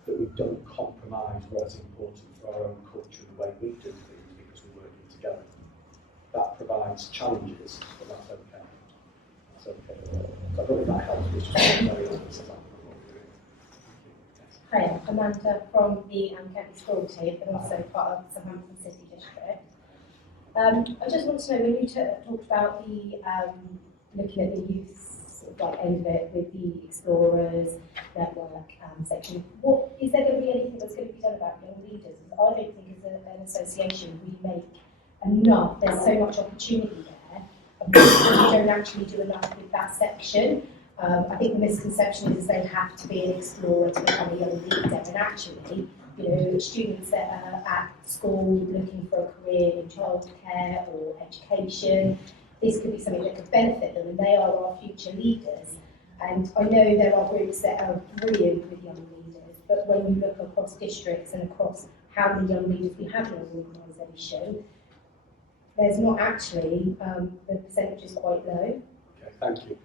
that we don't compromise what's important for our own culture and the way we do things because we're working together. that provides challenges, but that's okay. That's okay. So I don't think that helps, but it's just a very honest example of what we're doing. Hi, I'm Amanda from the County School team, but also part of the Hampshire City District. I just want to know, when you talked about the looking at the youth sort of like end of it with the explorers network section, what is there going to be anything that's going to be done about young leaders? I don't think as an association we make enough. There's so much opportunity there, and we don't actually do enough with that section. I think the misconception is they have to be an explorer to become a young leader, and actually, you know, students that are at school looking for a career in childcare or education, this could be something that could benefit them, and they are our future leaders. And I know there are groups that are brilliant with young leaders, but when you look across districts and across how many young leaders we have in an organisation, there's not actually, the percentage is quite low. Okay, thank you.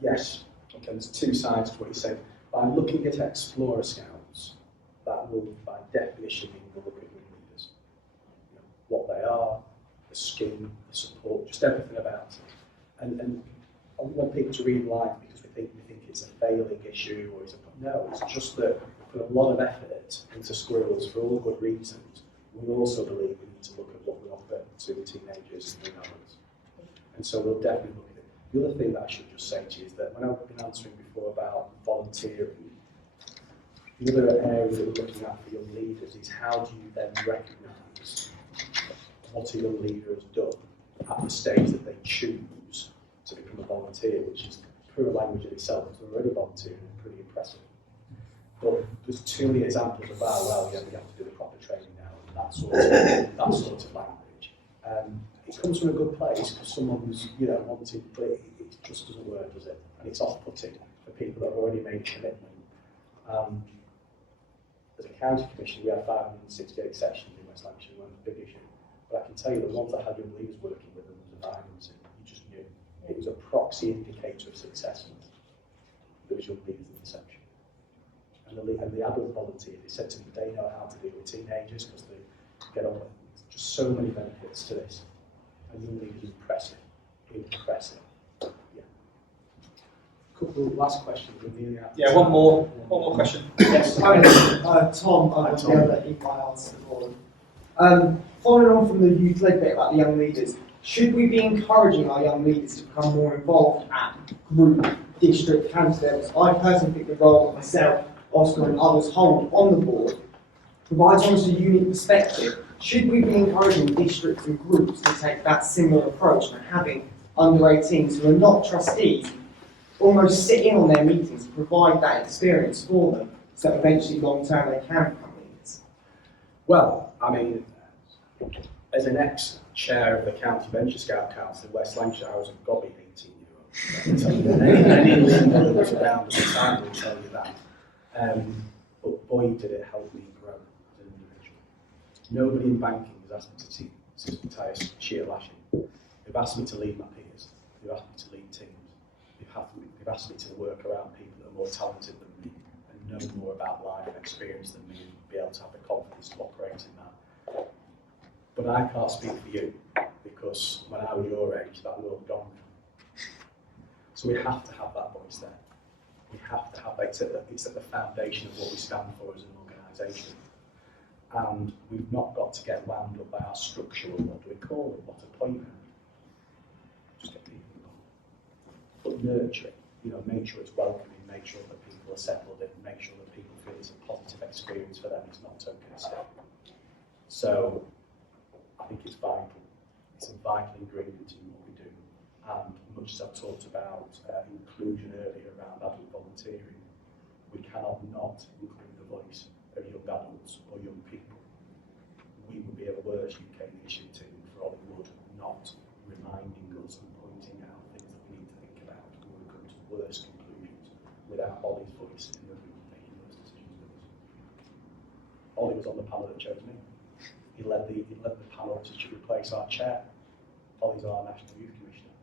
Yes, okay, there's two sides to what you said. By looking at Explorer Scouts, that will, by definition, mean we'll look at young leaders. You know, what they are, the scheme, the support, just everything about it. And I want people to read life because we think it's a failing issue or no, it's just that we put a lot of effort into squirrels for all good reasons. We also believe we need to look at what we offer to teenagers and young adults. And so we'll definitely look at it. The other thing that I should just say to you is that when I've been answering before about volunteering, the other area that we're looking at for young leaders is how do you then recognise what a young leader has done at the stage that they choose to become a volunteer, which is pure language in itself, because they're already volunteering and pretty impressive. But there's too many examples of, well, yeah, we have to do the proper training now, and that sort of language. It comes from a good place because someone's, wanted, but it just doesn't work, does it? And it's off-putting for people that have already made a commitment. As a county commission, we have 568 sections in West Hampshire, one of the big issue. But I can tell you the ones that had young leaders working with them was a violence. You just knew. It was a proxy indicator of success. There was young leaders in the section. And the adult volunteers, they said to me they know how to deal with teenagers because they get on with it. There's just so many benefits to this. And young leaders are impressive. Impressive. Yeah. Couple of last questions. Yeah, one more question. Yes. Tom, I'm the other EYRs board. Following on from the youth-led bit about the young leaders, should we be encouraging our young leaders to become more involved at group, district, county levels? I personally think the role that myself, Oscar and others hold on the board provides almost a unique perspective. Should we be encouraging districts and groups to take that similar approach and having under 18s who are not trustees almost sit in on their meetings and provide that experience for them so that eventually long term they can become leaders? Well, I mean, as an ex-chair of the County Venture Scout Council in West Lancashire, I was a gobby 18-year-old. Any leader that was around at the time will tell you that. But boy, did it help me grow as an individual. Nobody in banking has asked me to tie a sheer lashing. They've asked me to lead my peers. They've asked me to lead teams. They've asked me to work around people that are more talented than me and know more about life and experience than me and be able to have the confidence to operate in that. But I can't speak for you because when I was your age, that world gone. So we have to have that voice there. We have to have that. It's at the foundation of what we stand for as an organisation. And we've not got to get wound up by our structure or what do we call it, what appointment. Just get people involved. But nurture it, make sure it's welcoming, make sure that people are settled in, make sure that people feel it's a positive experience for them, it's not tokenistic. So I think it's vital. It's a vital ingredient in what we do. And much as I've talked about inclusion earlier around adult volunteering, we cannot not include the voice of young adults or young people. We would be a worse UK leadership team for all it would not reminding us and pointing out things that we need to think about. We would come to worse conclusions without Ollie's voice in the room making those decisions with us. Ollie was on the panel that chose me. He led the panel to replace our chair. Ollie's our National Youth Commissioner.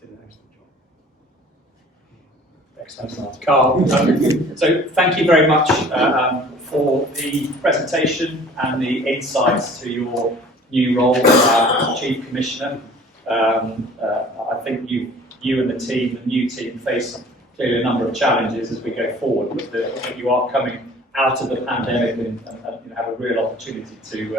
Did an excellent job. Excellent. Carl, so thank you very much for the presentation and the insights to your new role, Chief Commissioner. I think you and the new team face clearly a number of challenges as we go forward, but you are coming out of the pandemic and have a real opportunity to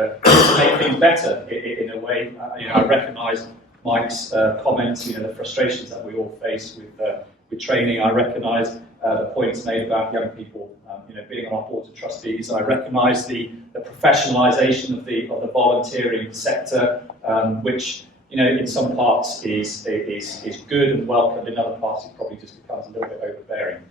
make things better in a way. I recognise Mike's comments, the frustrations that we all face with training. I recognise the points made about young people, being on our board of trustees. I recognise the professionalisation of the volunteering sector, which in some parts is good and welcomed. In other parts, it probably just becomes a little bit overbearing.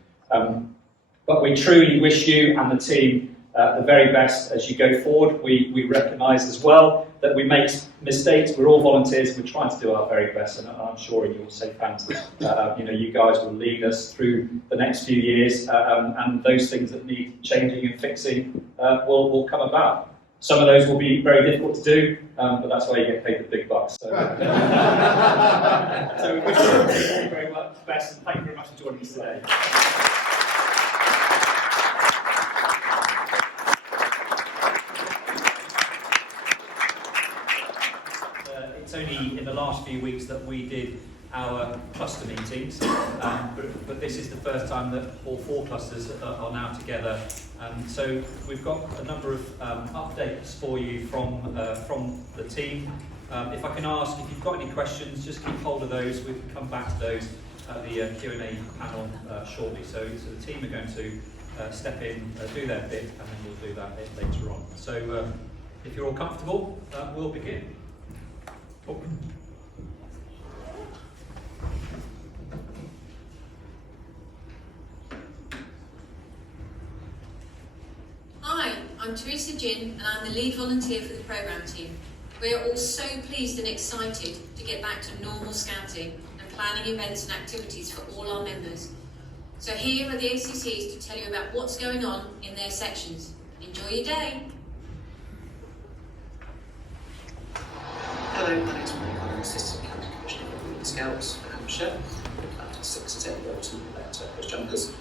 But we truly wish you and the team the very best as you go forward. We recognise as well that we make mistakes. We're all volunteers. We're trying to do our very best, and I'm sure in your safe hands, you guys will lead us through the next few years, and those things that need changing and fixing will come about. Some of those will be very difficult to do, but that's why you get paid the big bucks. So, so we wish you all the very best, and thank you very much for joining us today. It's only in the last few weeks that we did our cluster meetings, but this is the first time that all 4 clusters are now together. So we've got a number of updates for you from the team. If I can ask, if you've got any questions, just keep hold of those. We can come back to those at the Q&A panel shortly. So the team are going to step in, do their bit, and then we'll do that later on. So if you're all comfortable, we'll begin. Oh. Hi, I'm Teresa Jin and I'm the lead volunteer for the programme team. We are all so pleased and excited to get back to normal scouting and planning events and activities for all our members. So here are the ACCs to tell you about what's going on in their sections. Enjoy your day. Hello, my name's Mike. I'm Assistant County Commissioner for the Scouts for Hampshire. 6 to 10 year-olds at Post Jumpers.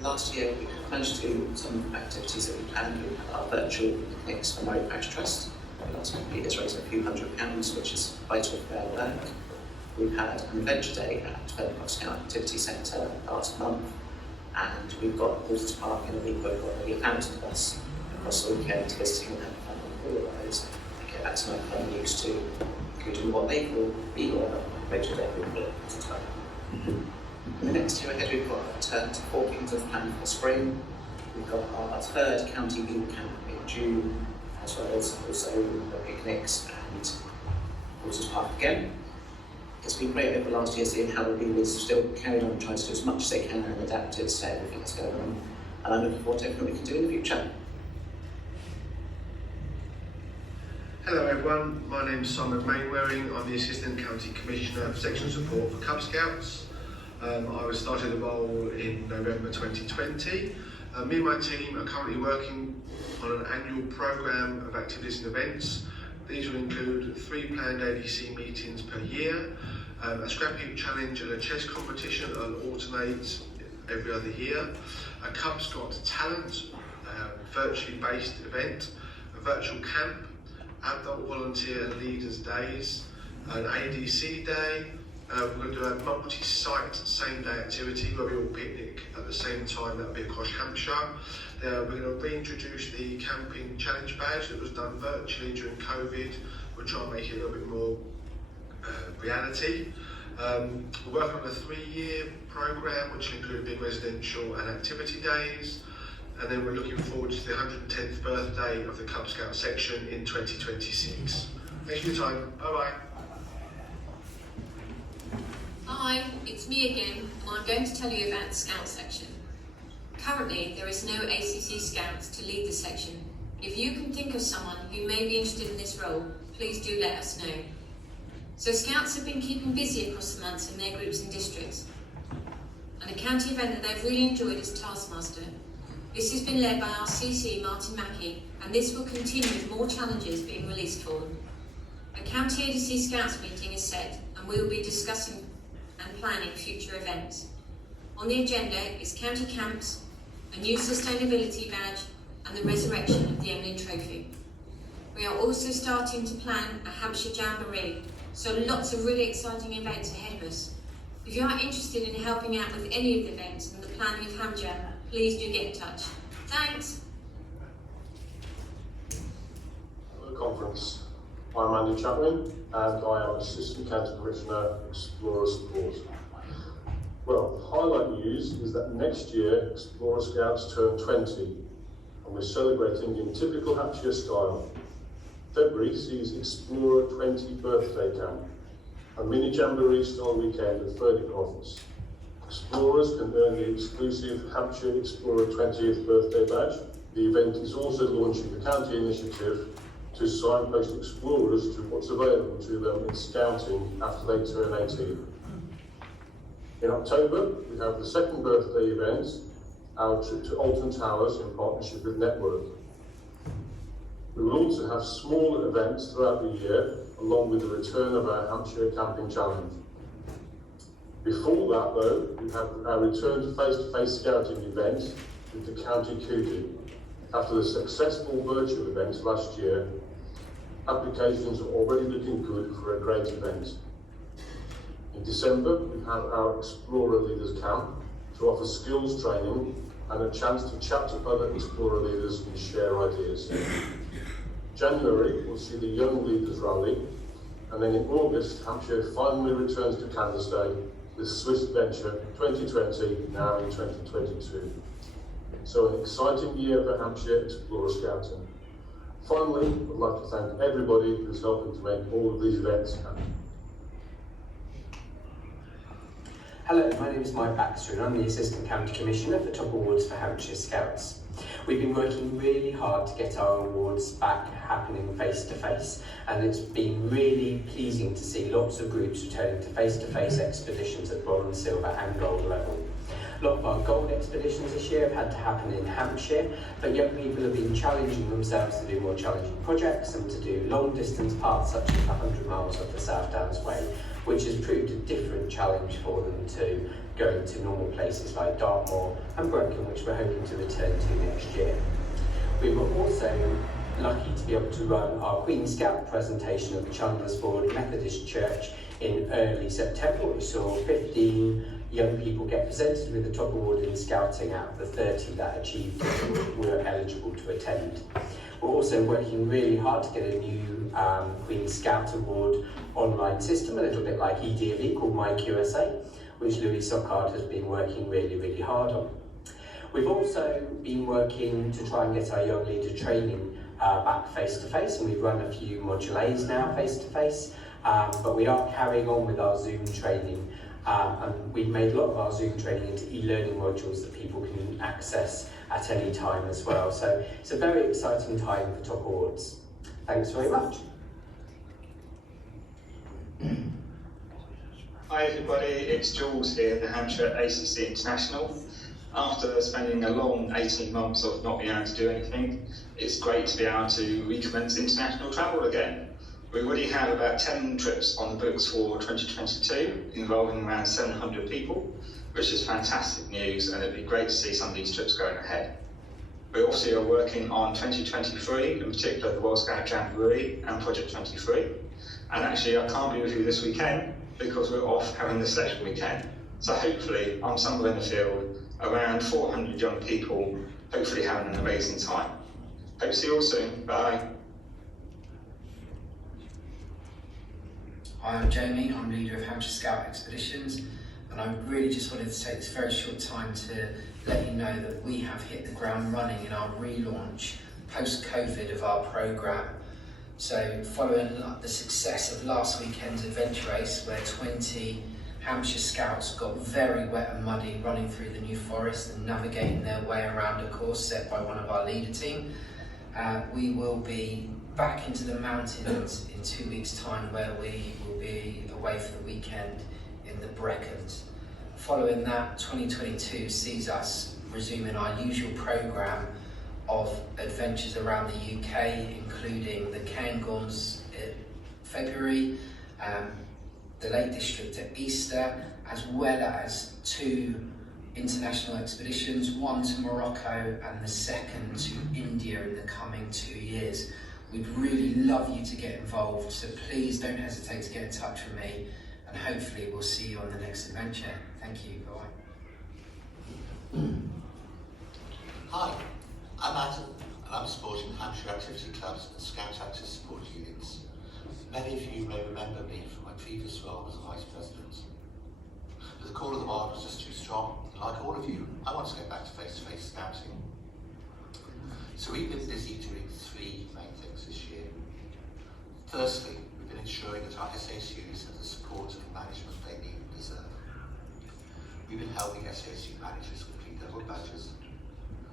Last year we managed to do some activities that we planned. We had our virtual picnics for Murray Parish Trust. We last completed raising a few £100, which is vital for our work. We've had an adventure day at Fenwick Scout Activity Centre last month, and we've got Waters Park in a week where we've got nearly 1,000 of us across the weekend visiting and having fun on all of those. That's my fun used to do what they call be-or adventure day as well. In the next year ahead, we've got a return to 4 Kings of planned for spring. We've got our 3rd county boot camp in June, as well as also the picnics and Waters Park again. It's been great over the last year seeing how the leaders still carried on trying to do as much as they can and adapt it to everything that's going on. And I'm looking forward to everything we can do in the future. Hello everyone, my name is Simon Mainwaring. I'm the Assistant County Commissioner for Section Support for Cub Scouts. I started the role in November 2020. Me and my team are currently working on an annual programme of activities and events. These will include 3 planned ADC meetings per year, a scrap heap challenge and a chess competition that will alternate every other year, a Cub Scout talent, virtually based event, a virtual camp, adult volunteer and leaders days, an ADC day. We're going to do a multi-site same-day activity where we all picnic at the same time. That'll be across Hampshire. We're going to reintroduce the camping challenge badge that was done virtually during COVID. We'll try and make it a little bit more reality. We're working on a 3-year programme which will include big residential and activity days. And then we're looking forward to the 110th birthday of the Cub Scout section in 2026. Thanks for your time. Bye-bye. Hi, it's me again, and I'm going to tell you about the Scout section. Currently, there is no ACC Scouts to lead the section. If you can think of someone who may be interested in this role, please do let us know. So Scouts have been keeping busy across the months in their groups and districts. And a county event that they've really enjoyed is Taskmaster. This has been led by our CC, Martin Mackey, and this will continue with more challenges being released for them. A County ADC Scouts meeting is set, and we will be discussing and planning future events. On the agenda is county camps, a new sustainability badge, and the resurrection of the Emlyn Trophy. We are also starting to plan a Hampshire Jamboree, so lots of really exciting events ahead of us. If you are interested in helping out with any of the events and the planning of Hampshire, please do get in touch. Thanks. Hello conference. I'm Andy Chapman and I am Assistant County Commissioner Explorer Support. Well, highlight news is that next year Explorer Scouts turn 20 and we're celebrating in typical Hampshire style. February sees Explorer 20 birthday camp, a mini jamboree style weekend at Ferdinand Office. Explorers can earn the exclusive Hampshire Explorer 20th birthday badge. The event is also launching the county initiative to signpost explorers to what's available to them in scouting after they turn 18. In October, we have the second birthday event, our trip to Alton Towers in partnership with Network. We will also have smaller events throughout the year, along with the return of our Hampshire Camping Challenge. Before that though, we have our return to face-to-face scouting event with the County Coodie. After the successful virtual event last year, applications are already looking good for a great event. In December, we have our Explorer Leaders Camp to offer skills training and a chance to chat to other Explorer leaders and share ideas. January, we'll see the Young Leaders Rally, and then in August, Hampshire finally returns to Canvas Day with Swiss Venture 2020, now in 2022. So an exciting year for Hampshire Explorer Scouting. Finally, I'd like to thank everybody who's helping to make all of these events happen. Hello, my name is Mike Baxter and I'm the Assistant County Commissioner for Top Awards for Hampshire Scouts. We've been working really hard to get our awards back happening face to face, and it's been really pleasing to see lots of groups returning to face expeditions at bronze, silver and gold level. A lot of our gold expeditions this year have had to happen in Hampshire, but young people have been challenging themselves to do more challenging projects and to do long distance parts such as 100 miles of the South Downs Way, which has proved a different challenge for them to going to normal places like Dartmoor and Brecon, which we're hoping to return to next year. We were also lucky to be able to run our Queen Scout presentation at the Chandlersford Methodist Church in early September, which saw 15 young people get presented with the top award in scouting out of the 30 that achieved it were eligible to attend. We're also working really hard to get a new Queen Scout Award online system, a little bit like EDLE, called MyQSA, which Louis Sockard has been working really hard on. We've also been working to try and get our young leader training back face to face, and we've run a few Module A's now face to face, but we are carrying on with our Zoom training, and we've made a lot of our Zoom training into e-learning modules that people can access at any time as well. So it's a very exciting time for Top Awards. Thanks very much. Hi everybody, it's Jules here, the Hampshire ACC International. After spending a long 18 months of not being able to do anything, it's great to be able to recommence international travel again. We already have about 10 trips on the books for 2022, involving around 700 people, which is fantastic news, and it'd be great to see some of these trips going ahead. We also are working on 2023, in particular the World Scout Jamboree and Project 23. And actually I can't be with you this weekend because we're off having the selection weekend. So hopefully I'm somewhere in the field, around 400 young people, hopefully having an amazing time. Hope to see you all soon. Bye. Hi, I'm Jamie, I'm leader of Hampshire Scout Expeditions, and I really just wanted to take this very short time to let you know that we have hit the ground running in our relaunch post-COVID of our programme. So following the success of last weekend's adventure race, where 20 Hampshire Scouts got very wet and muddy running through the New Forest and navigating their way around a course set by one of our leader team, we will be back into the mountains in 2 weeks' time, where we will be away for the weekend in the Brecons. Following that, 2022 sees us resuming our usual programme of adventures around the UK, including the Cairngorms in February, the Lake District at Easter, as well as 2 international expeditions, one to Morocco and the second to India in the coming 2 years. We'd really love you to get involved, so please don't hesitate to get in touch with me, and hopefully we'll see you on the next adventure. Thank you, bye. Hi, I'm Adam, and I'm supporting Hampshire activity clubs and Scout Active support units. Many of you may remember me from my previous role as a Vice President. But the call of the wild was just too strong, and like all of you, I want to get back to face-to-face scouting. So we've been busy doing three main things this year. Firstly, we've been ensuring that our SASUs have the support and management they need and deserve. We've been helping SASU managers complete their hood badges.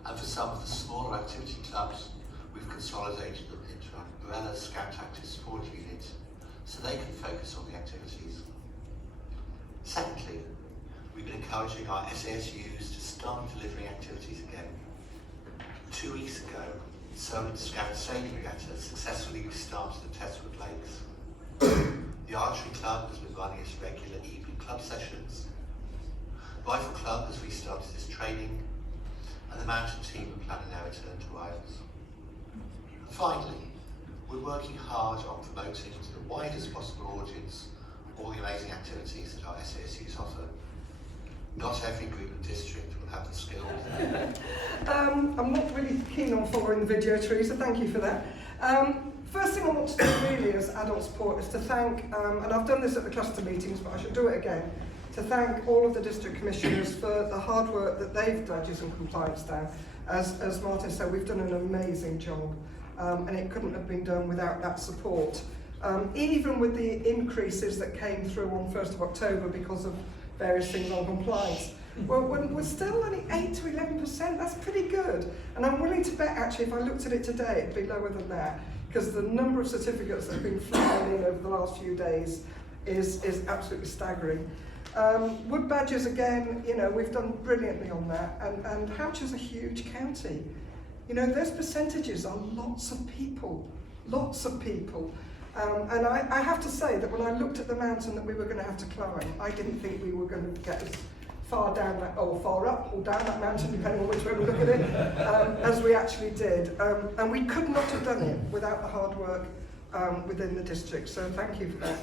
And for some of the smaller activity clubs, we've consolidated them into an umbrella Scout Active support unit so they can focus on the activities. Secondly, we've been encouraging our SASUs to start delivering activities again. 2 weeks ago, Solent Scout Sailing Regatta successfully restarted at Teswood Lakes. The Archery Club has been running its regular evening club sessions. Rifle Club has restarted its training, and the mountain team are planning their return to Wales. Finally, we're working hard on promoting to the widest possible audience all the amazing activities that our SASUs offer. Not every group and district will have the skills. I'm not really keen on following the video tree, so thank you for that. First thing I want to do really as adult support is to thank, and I've done this at the cluster meetings, but I should do it again, to thank all of the district commissioners for the hard work that they've done and compliance down. As Martin said, we've done an amazing job, and it couldn't have been done without that support. Even with the increases that came through on 1st of October because of various things on compliance, well, we're still only 8 to 11%, that's pretty good. And I'm willing to bet, actually, if I looked at it today, it'd be lower than that, because the number of certificates that have been flying in over the last few days is absolutely staggering. Wood badges, again, you know, we've done brilliantly on that, and Hampshire's a huge county. You know, those percentages are lots of people. And I have to say that when I looked at the mountain that we were going to have to climb, I didn't think we were going to get as far down that, or far up or down that mountain, depending on which way we look at it, as we actually did. And we could not have done it without the hard work within the district, so thank you for that.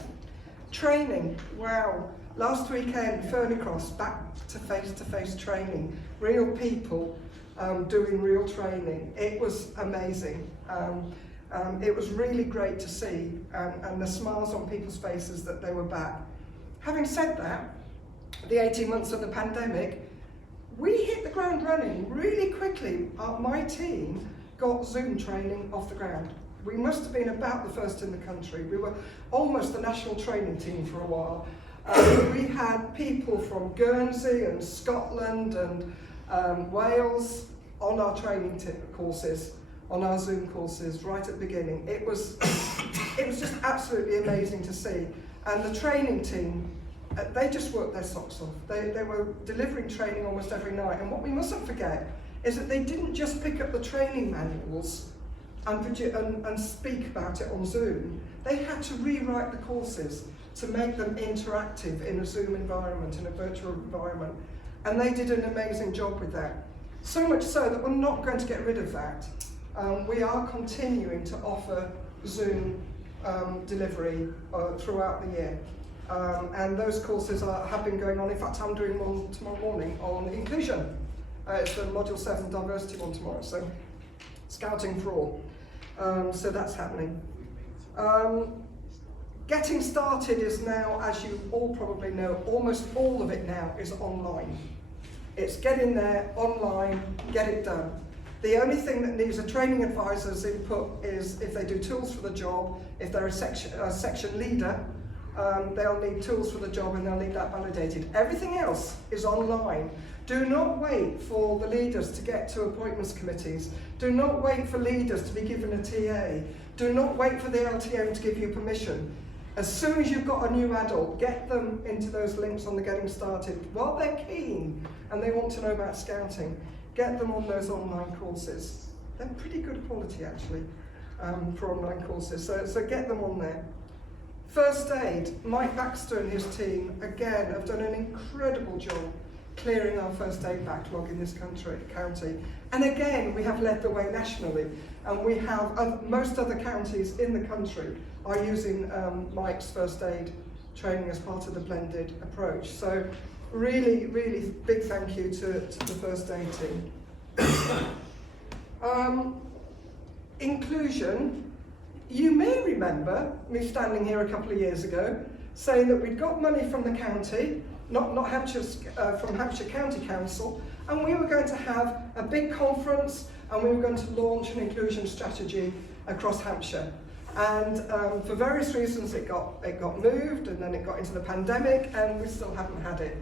Training, wow. Last weekend, Fernicross, back to face-to-face training. Real people doing real training. It was amazing. It was really great to see, and the smiles on people's faces that they were back. Having said that, the 18 months of the pandemic, we hit the ground running really quickly. My team got Zoom training off the ground. We must have been about the first in the country. We were almost the national training team for a while. We had people from Guernsey and Scotland and Wales on our training courses, on our Zoom courses right at the beginning. It was just absolutely amazing to see. And the training team, they just worked their socks off. They were delivering training almost every night. And what we mustn't forget is that they didn't just pick up the training manuals and speak about it on Zoom. They had to rewrite the courses to make them interactive in a Zoom environment, in a virtual environment. And they did an amazing job with that. So much so that we're not going to get rid of that. We are continuing to offer Zoom delivery throughout the year. And those courses have been going on. In fact, I'm doing one tomorrow morning on inclusion. It's the Module 7 diversity one tomorrow, so Scouting for All. So that's happening. Getting started is now, as you all probably know, almost all of it now is online. It's get in there, online, get it done. The only thing that needs a training advisor's input is if they do tools for the job, if they're a section leader, they'll need tools for the job and they'll need that validated. Everything else is online. Do not wait for the leaders to get to appointments committees. Do not wait for leaders to be given a TA. Do not wait for the LTO to give you permission. As soon as you've got a new adult, get them into those links on the Getting Started. While they're keen and they want to know about scouting, get them on those online courses. They're pretty good quality actually for online courses, so get them on there. First aid, Mike Baxter and his team, again, have done an incredible job clearing our first aid backlog in this county. And again, we have led the way nationally, and we have most other counties in the country are using Mike's first aid training as part of the blended approach. So really, really big thank you to the first aid team. Inclusion, you may remember me standing here a couple of years ago saying that we'd got money from the county, not Hampshire's, from Hampshire County Council, and we were going to have a big conference and we were going to launch an inclusion strategy across Hampshire. And for various reasons it got moved, and then it got into the pandemic, and we still haven't had it.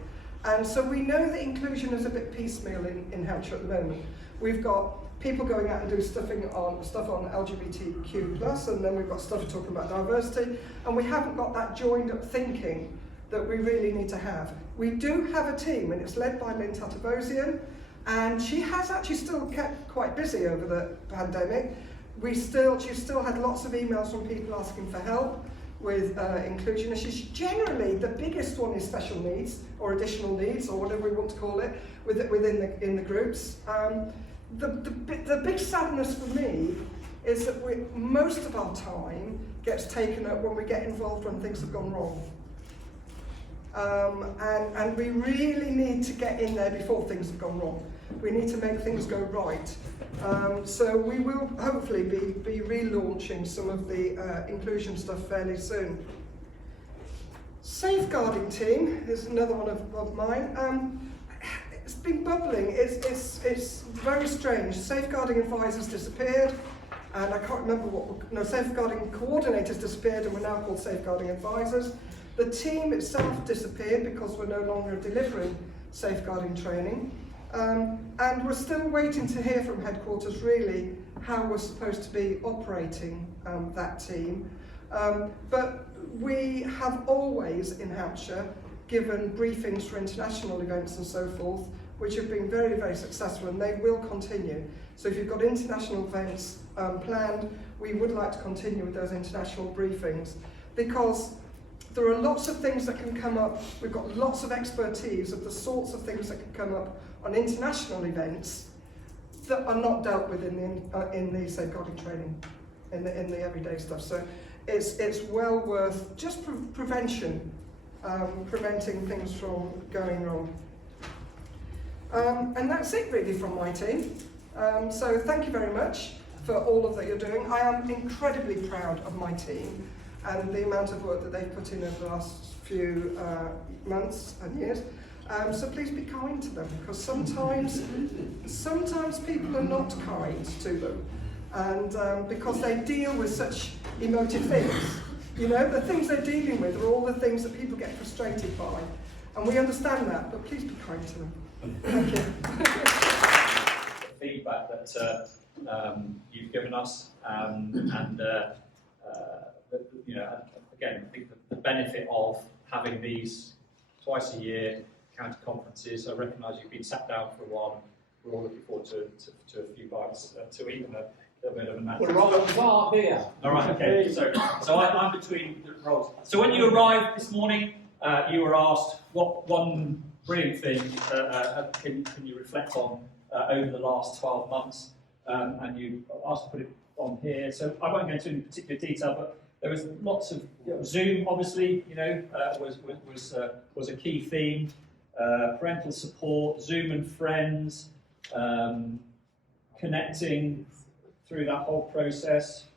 And so we know that inclusion is a bit piecemeal in Hampshire at the moment. We've got people going out and do stuff on LGBTQ+, and then we've got stuff talking about diversity, and we haven't got that joined up thinking that we really need to have. We do have a team, and it's led by Lynn Tatabosian, and she has actually still kept quite busy over the pandemic. She still had lots of emails from people asking for help with inclusion issues. Generally, the biggest one is special needs or additional needs, or whatever we want to call it, within the groups. The big sadness for me is that most of our time gets taken up when we get involved when things have gone wrong. And we really need to get in there before things have gone wrong. We need to make things go right. So we will hopefully be relaunching some of the inclusion stuff fairly soon. Safeguarding team is another one of mine. It's been bubbling. It's very strange. Safeguarding advisors disappeared, and I can't remember safeguarding coordinators disappeared, and we're now called safeguarding advisors. The team itself disappeared because we're no longer delivering safeguarding training. And we're still waiting to hear from headquarters really how we're supposed to be operating that team. But we have always in Hampshire given briefings for international events and so forth, which have been very, very successful, and they will continue. So if you've got international events planned, we would like to continue with those international briefings, because there are lots of things that can come up. We've got lots of expertise of the sorts of things that can come up on international events that are not dealt with in the safeguarding training, in the everyday stuff. So it's well worth just prevention, preventing things from going wrong. And that's it really from my team. So thank you very much for all of that you're doing. I am incredibly proud of my team and the amount of work that they've put in over the last few months and years. So please be kind to them, because sometimes people are not kind to them, and because they deal with such emotive things. You know, the things they're dealing with are all the things that people get frustrated by, and we understand that, but please be kind to them. Thank you. The feedback that you've given us, you know, again, I think the benefit of having these twice a year county conferences. I recognise you've been sat down for a while. We're all looking forward to a few bites to eat and a little bit of a nap. We're right here. All right, okay. So I'm between the roles. So when you arrived this morning, you were asked what one brilliant thing can you reflect on over the last 12 months, and you asked to put it on here. So I won't go into any particular detail, but there was lots of Zoom, obviously, you know, was a key theme. Parental support, Zoom and friends, connecting through that whole process.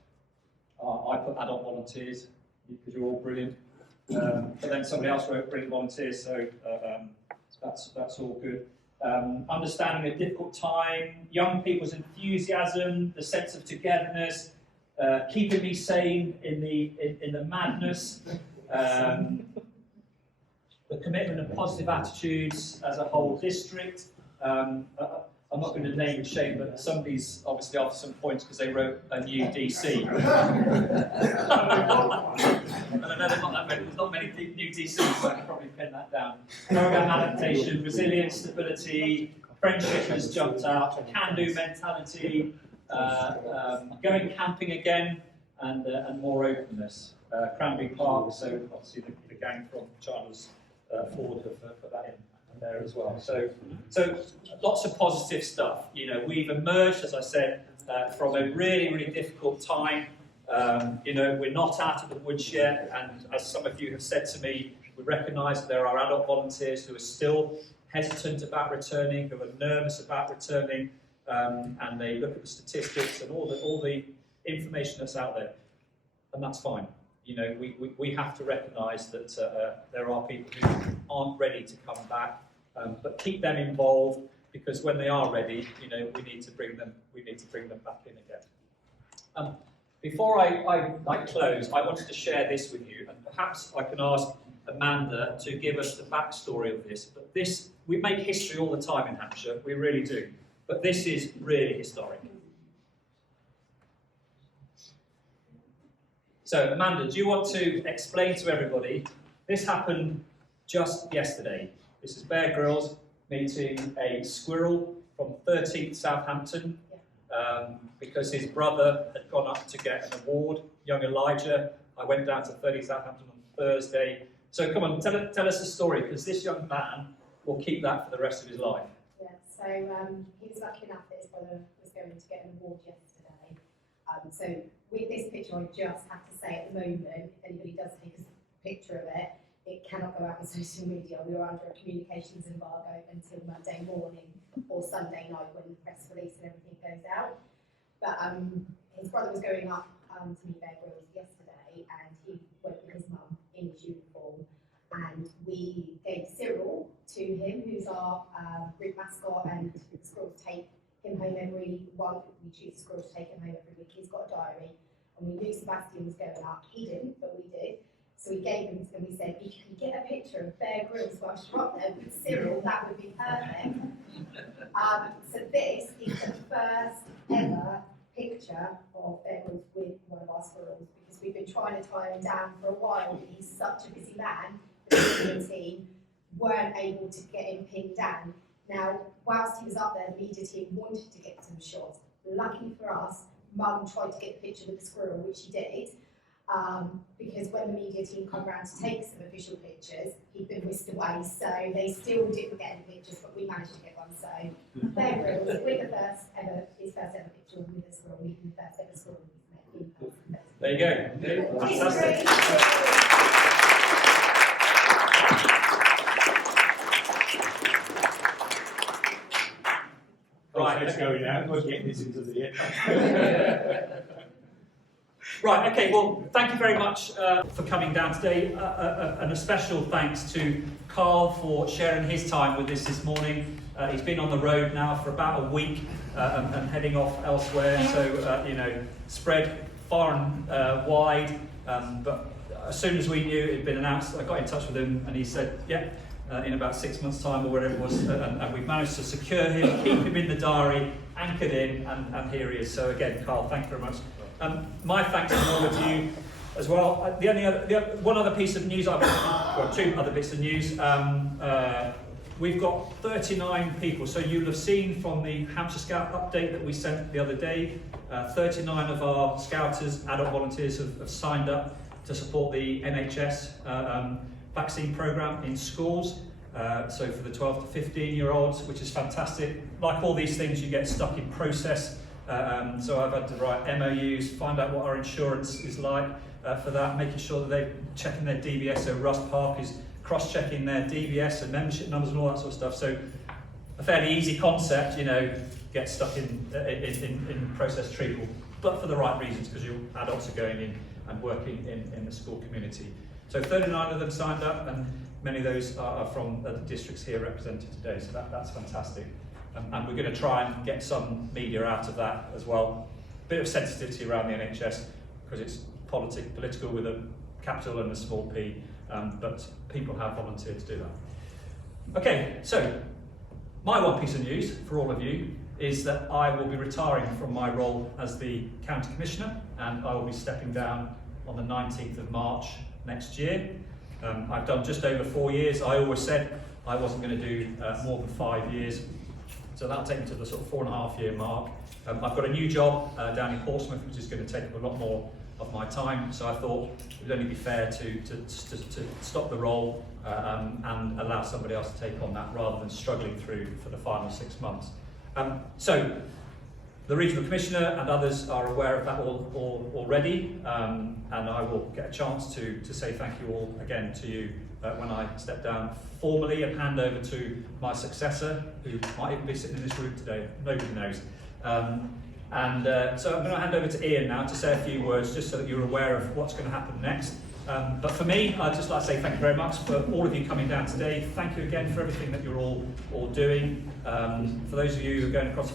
I put adult volunteers because you're all brilliant. But then somebody else wrote brilliant volunteers, so that's all good. Understanding a difficult time, young people's enthusiasm, the sense of togetherness, keeping me sane in the madness. The commitment of positive attitudes as a whole district. I'm not going to name and shame, but somebody's obviously after some points because they wrote a new DC. And I know there's not many new DCs, so I can probably pin that down. Program adaptation, resilience, stability, friendship has jumped out, a can-do mentality, going camping again, and more openness. Cranberry Park, so obviously the gang from Charles Ford have put that in. there as well. So lots of positive stuff. You know, we've emerged, as I said, from a really, really difficult time. You know, we're not out of the woods yet, and as some of you have said to me, we recognise that there are adult volunteers who are still hesitant about returning, who are nervous about returning, and they look at the statistics and all the information that's out there, and that's fine. You know, we have to recognise that there are people who aren't ready to come back, but keep them involved, because when they are ready, you know, we need to bring them back in again. Before I close, I wanted to share this with you, and perhaps I can ask Amanda to give us the backstory of this. But we make history all the time in Hampshire, we really do. But this is really historic. So, Amanda, do you want to explain to everybody, this happened just yesterday. This is Bear Grylls meeting a squirrel from 13th Southampton, because his brother had gone up to get an award, young Elijah. I went down to 30th Southampton on Thursday. So come on, tell us the story, because this young man will keep that for the rest of his life. Yeah, so he was lucky enough that his brother was going to get an award yesterday. So with this picture, I just have to say at the moment, if anybody does take a picture of it, it cannot go out on social media. We are under a communications embargo until Monday morning or Sunday night when the press release and everything goes out. But his brother was going up to meet Bear Grylls yesterday, and he went with his mum in his uniform, and we gave Cyril to him, who's our group mascot, and the squirrels take him home every one. We choose the squirrel to take him home every week. He's got a diary, and we knew Sebastian was going up. He didn't, but we did. So we gave him, and we said, if you can get a picture of Bear Grylls whilst you're up there with Cyril, that would be perfect. So this is the first ever picture of Bear Grylls with one of our squirrels, because we've been trying to tie him down for a while, but he's such a busy man. The team weren't able to get him pinned down. Now, whilst he was up there, the media team wanted to get some shots. Lucky for us, Mum tried to get a picture with the squirrel, which she did, because when the media team come round to take some official pictures, he'd been whisked away, so they still didn't get any pictures, but we managed to get one. So Bear Grylls with his first ever picture with a squirrel, meeting the first ever squirrel he's met in person. There you go. Fantastic. Right, let's go now. Let's get this into the end. Right, okay, well, thank you very much for coming down today, and a special thanks to Carl for sharing his time with us this morning. He's been on the road now for about a week and heading off elsewhere, so, you know, spread far and wide, but as soon as we knew it had been announced, I got in touch with him and he said, yeah, in about 6 months' time or whatever it was, and we've managed to secure him, keep him in the diary, anchored in, and here he is. So again, Carl, thank you very much. My thanks to all of you as well. One other piece of news, well, two other bits of news. We've got 39 people, so you'll have seen from the Hampshire Scout update that we sent the other day, 39 of our Scouters, adult volunteers, have signed up to support the NHS vaccine programme in schools. So for the 12 to 15-year-olds, which is fantastic. Like all these things, you get stuck in process. So I've had to write MOUs, find out what our insurance is like for that, making sure that they're checking their DBS. So Russ Park is cross-checking their DBS and membership numbers and all that sort of stuff. So a fairly easy concept, you know, get stuck in process treatment, but for the right reasons, because your adults are going in and working in the school community. So 39 of them signed up, and many of those are from the districts here represented today, so that's fantastic. And we're going to try and get some media out of that as well. Bit of sensitivity around the NHS, because it's political with a capital and a small p, but people have volunteered to do that. Okay, so my one piece of news for all of you is that I will be retiring from my role as the County Commissioner, and I will be stepping down on the 19th of March next year. I've done just over 4 years. I always said I wasn't going to do more than 5 years, so that'll take me to the sort of 4.5 year mark. I've got a new job down in Portsmouth, which is going to take up a lot more of my time, so I thought it would only be fair to stop the role and allow somebody else to take on that rather than struggling through for the final 6 months. So the Regional Commissioner and others are aware of that already, and I will get a chance to say thank you all again to you when I step down formally and hand over to my successor, who might even be sitting in this room today, nobody knows. So I'm going to hand over to Ian now to say a few words, just so that you're aware of what's going to happen next. But for me, I'd just like to say thank you very much for all of you coming down today. Thank you again for everything that you're all doing. For those of you who are going across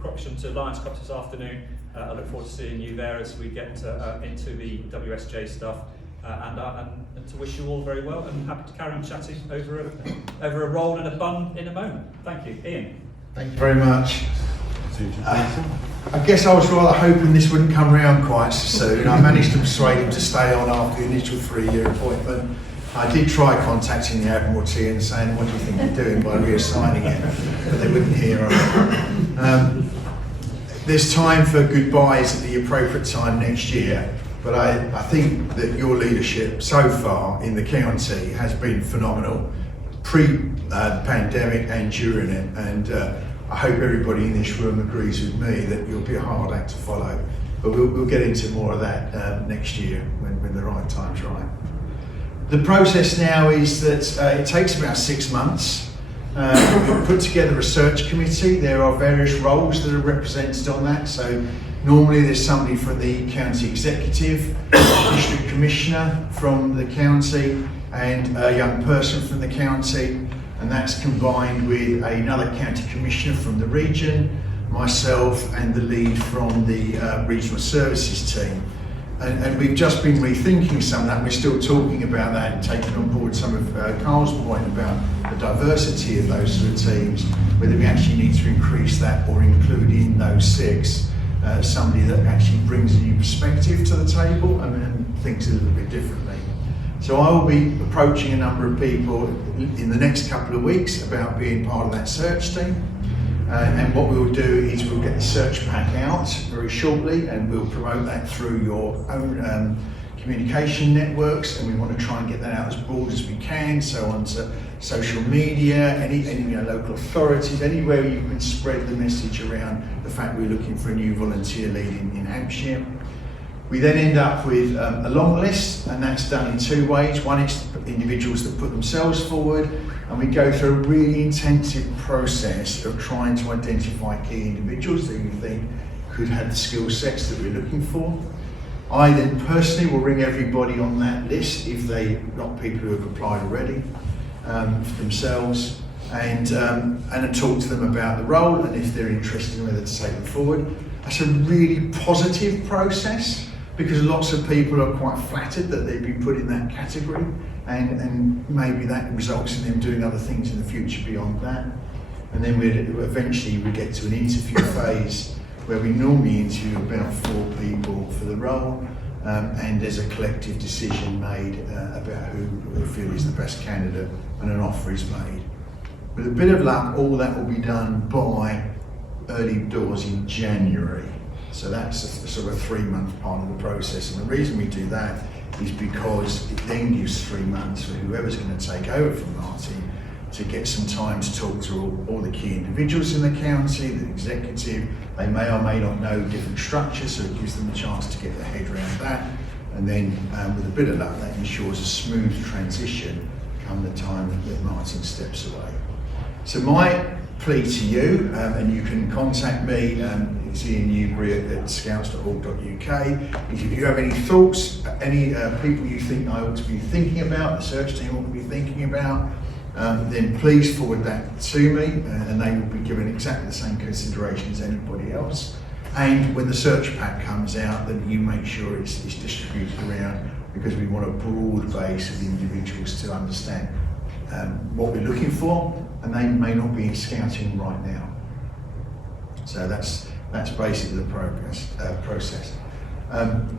Croxton to Lions Cup this afternoon, I look forward to seeing you there as we get into the WSJ stuff. And to wish you all very well, and happy to carry on chatting over a roll and a bun in a moment. Thank you. Ian. Thank you very much. I guess I was rather hoping this wouldn't come round quite so soon. I managed to persuade him to stay on after the initial 3-year appointment. I did try contacting the Admiralty and saying, what do you think you're doing by reassigning it? But they wouldn't hear of it. There's time for goodbyes at the appropriate time next year, but I think that your leadership so far in the county has been phenomenal, the pandemic and during it, and I hope everybody in this room agrees with me that you'll be a hard act to follow, but we'll get into more of that next year when the right time's right. The process now is that it takes about 6 months. We've put together a search committee. There are various roles that are represented on that. So normally there's somebody from the county executive, a district commissioner from the county, and a young person from the county. And that's combined with another county commissioner from the region, myself, and the lead from the regional services team. And we've just been rethinking some of that. We're still talking about that and taking on board some of Carl's point about the diversity of those sort of teams, whether we actually need to increase that or include in those 6 somebody that actually brings a new perspective to the table and thinks a little bit differently. So I will be approaching a number of people in the next couple of weeks about being part of that search team. And what we'll do is we'll get the search pack out very shortly, and we'll promote that through your own communication networks, and we want to try and get that out as broad as we can, so onto social media, any local authorities, anywhere you can spread the message around the fact we're looking for a new volunteer lead in Hampshire. We then end up with a long list, and that's done in 2 ways. One is individuals that put themselves forward, and we go through a really intensive process of trying to identify key individuals that we think could have the skill sets that we're looking for. I then personally will ring everybody on that list if they've got people who have applied already for themselves, and talk to them about the role and if they're interested in whether to take them forward. That's a really positive process, because lots of people are quite flattered that they've been put in that category, and maybe that results in them doing other things in the future beyond that. And then eventually we get to an interview phase where we normally interview about 4 people for the role, and there's a collective decision made about who we feel is the best candidate, and an offer is made. With a bit of luck, all that will be done by early doors in January. So that's a sort of a 3-month part of the process. And the reason we do that is because it then gives 3 months for whoever's going to take over from Martin to get some time to talk to all the key individuals in the county, the executive. They may or may not know different structures, so it gives them a chance to get their head around that. And then with a bit of luck, that ensures a smooth transition come the time that Martin steps away. So my plea to you, and you can contact me, it's Ian Newbury at scouts.org.uk. If you have any thoughts, any people you think I ought to be thinking about, the search team ought to be thinking about, then please forward that to me, and they will be given exactly the same consideration as anybody else. And when the search pack comes out, then you make sure it's distributed around, because we want a broad base of individuals to understand what we're looking for, and they may not be scouting right now. So that's basically the process.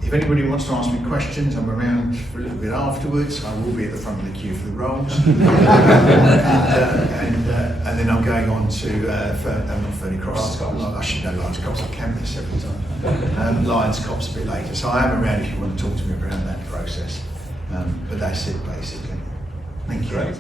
If anybody wants to ask me questions, I'm around for a little bit afterwards. I will be at the front of the queue for the rolls. And then I'm going on to, not Ferny Cross, I should know Lions Copse on campus every time. Lions Copse a bit later. So I am around if you want to talk to me around that process. But that's it basically. Thank you. Great.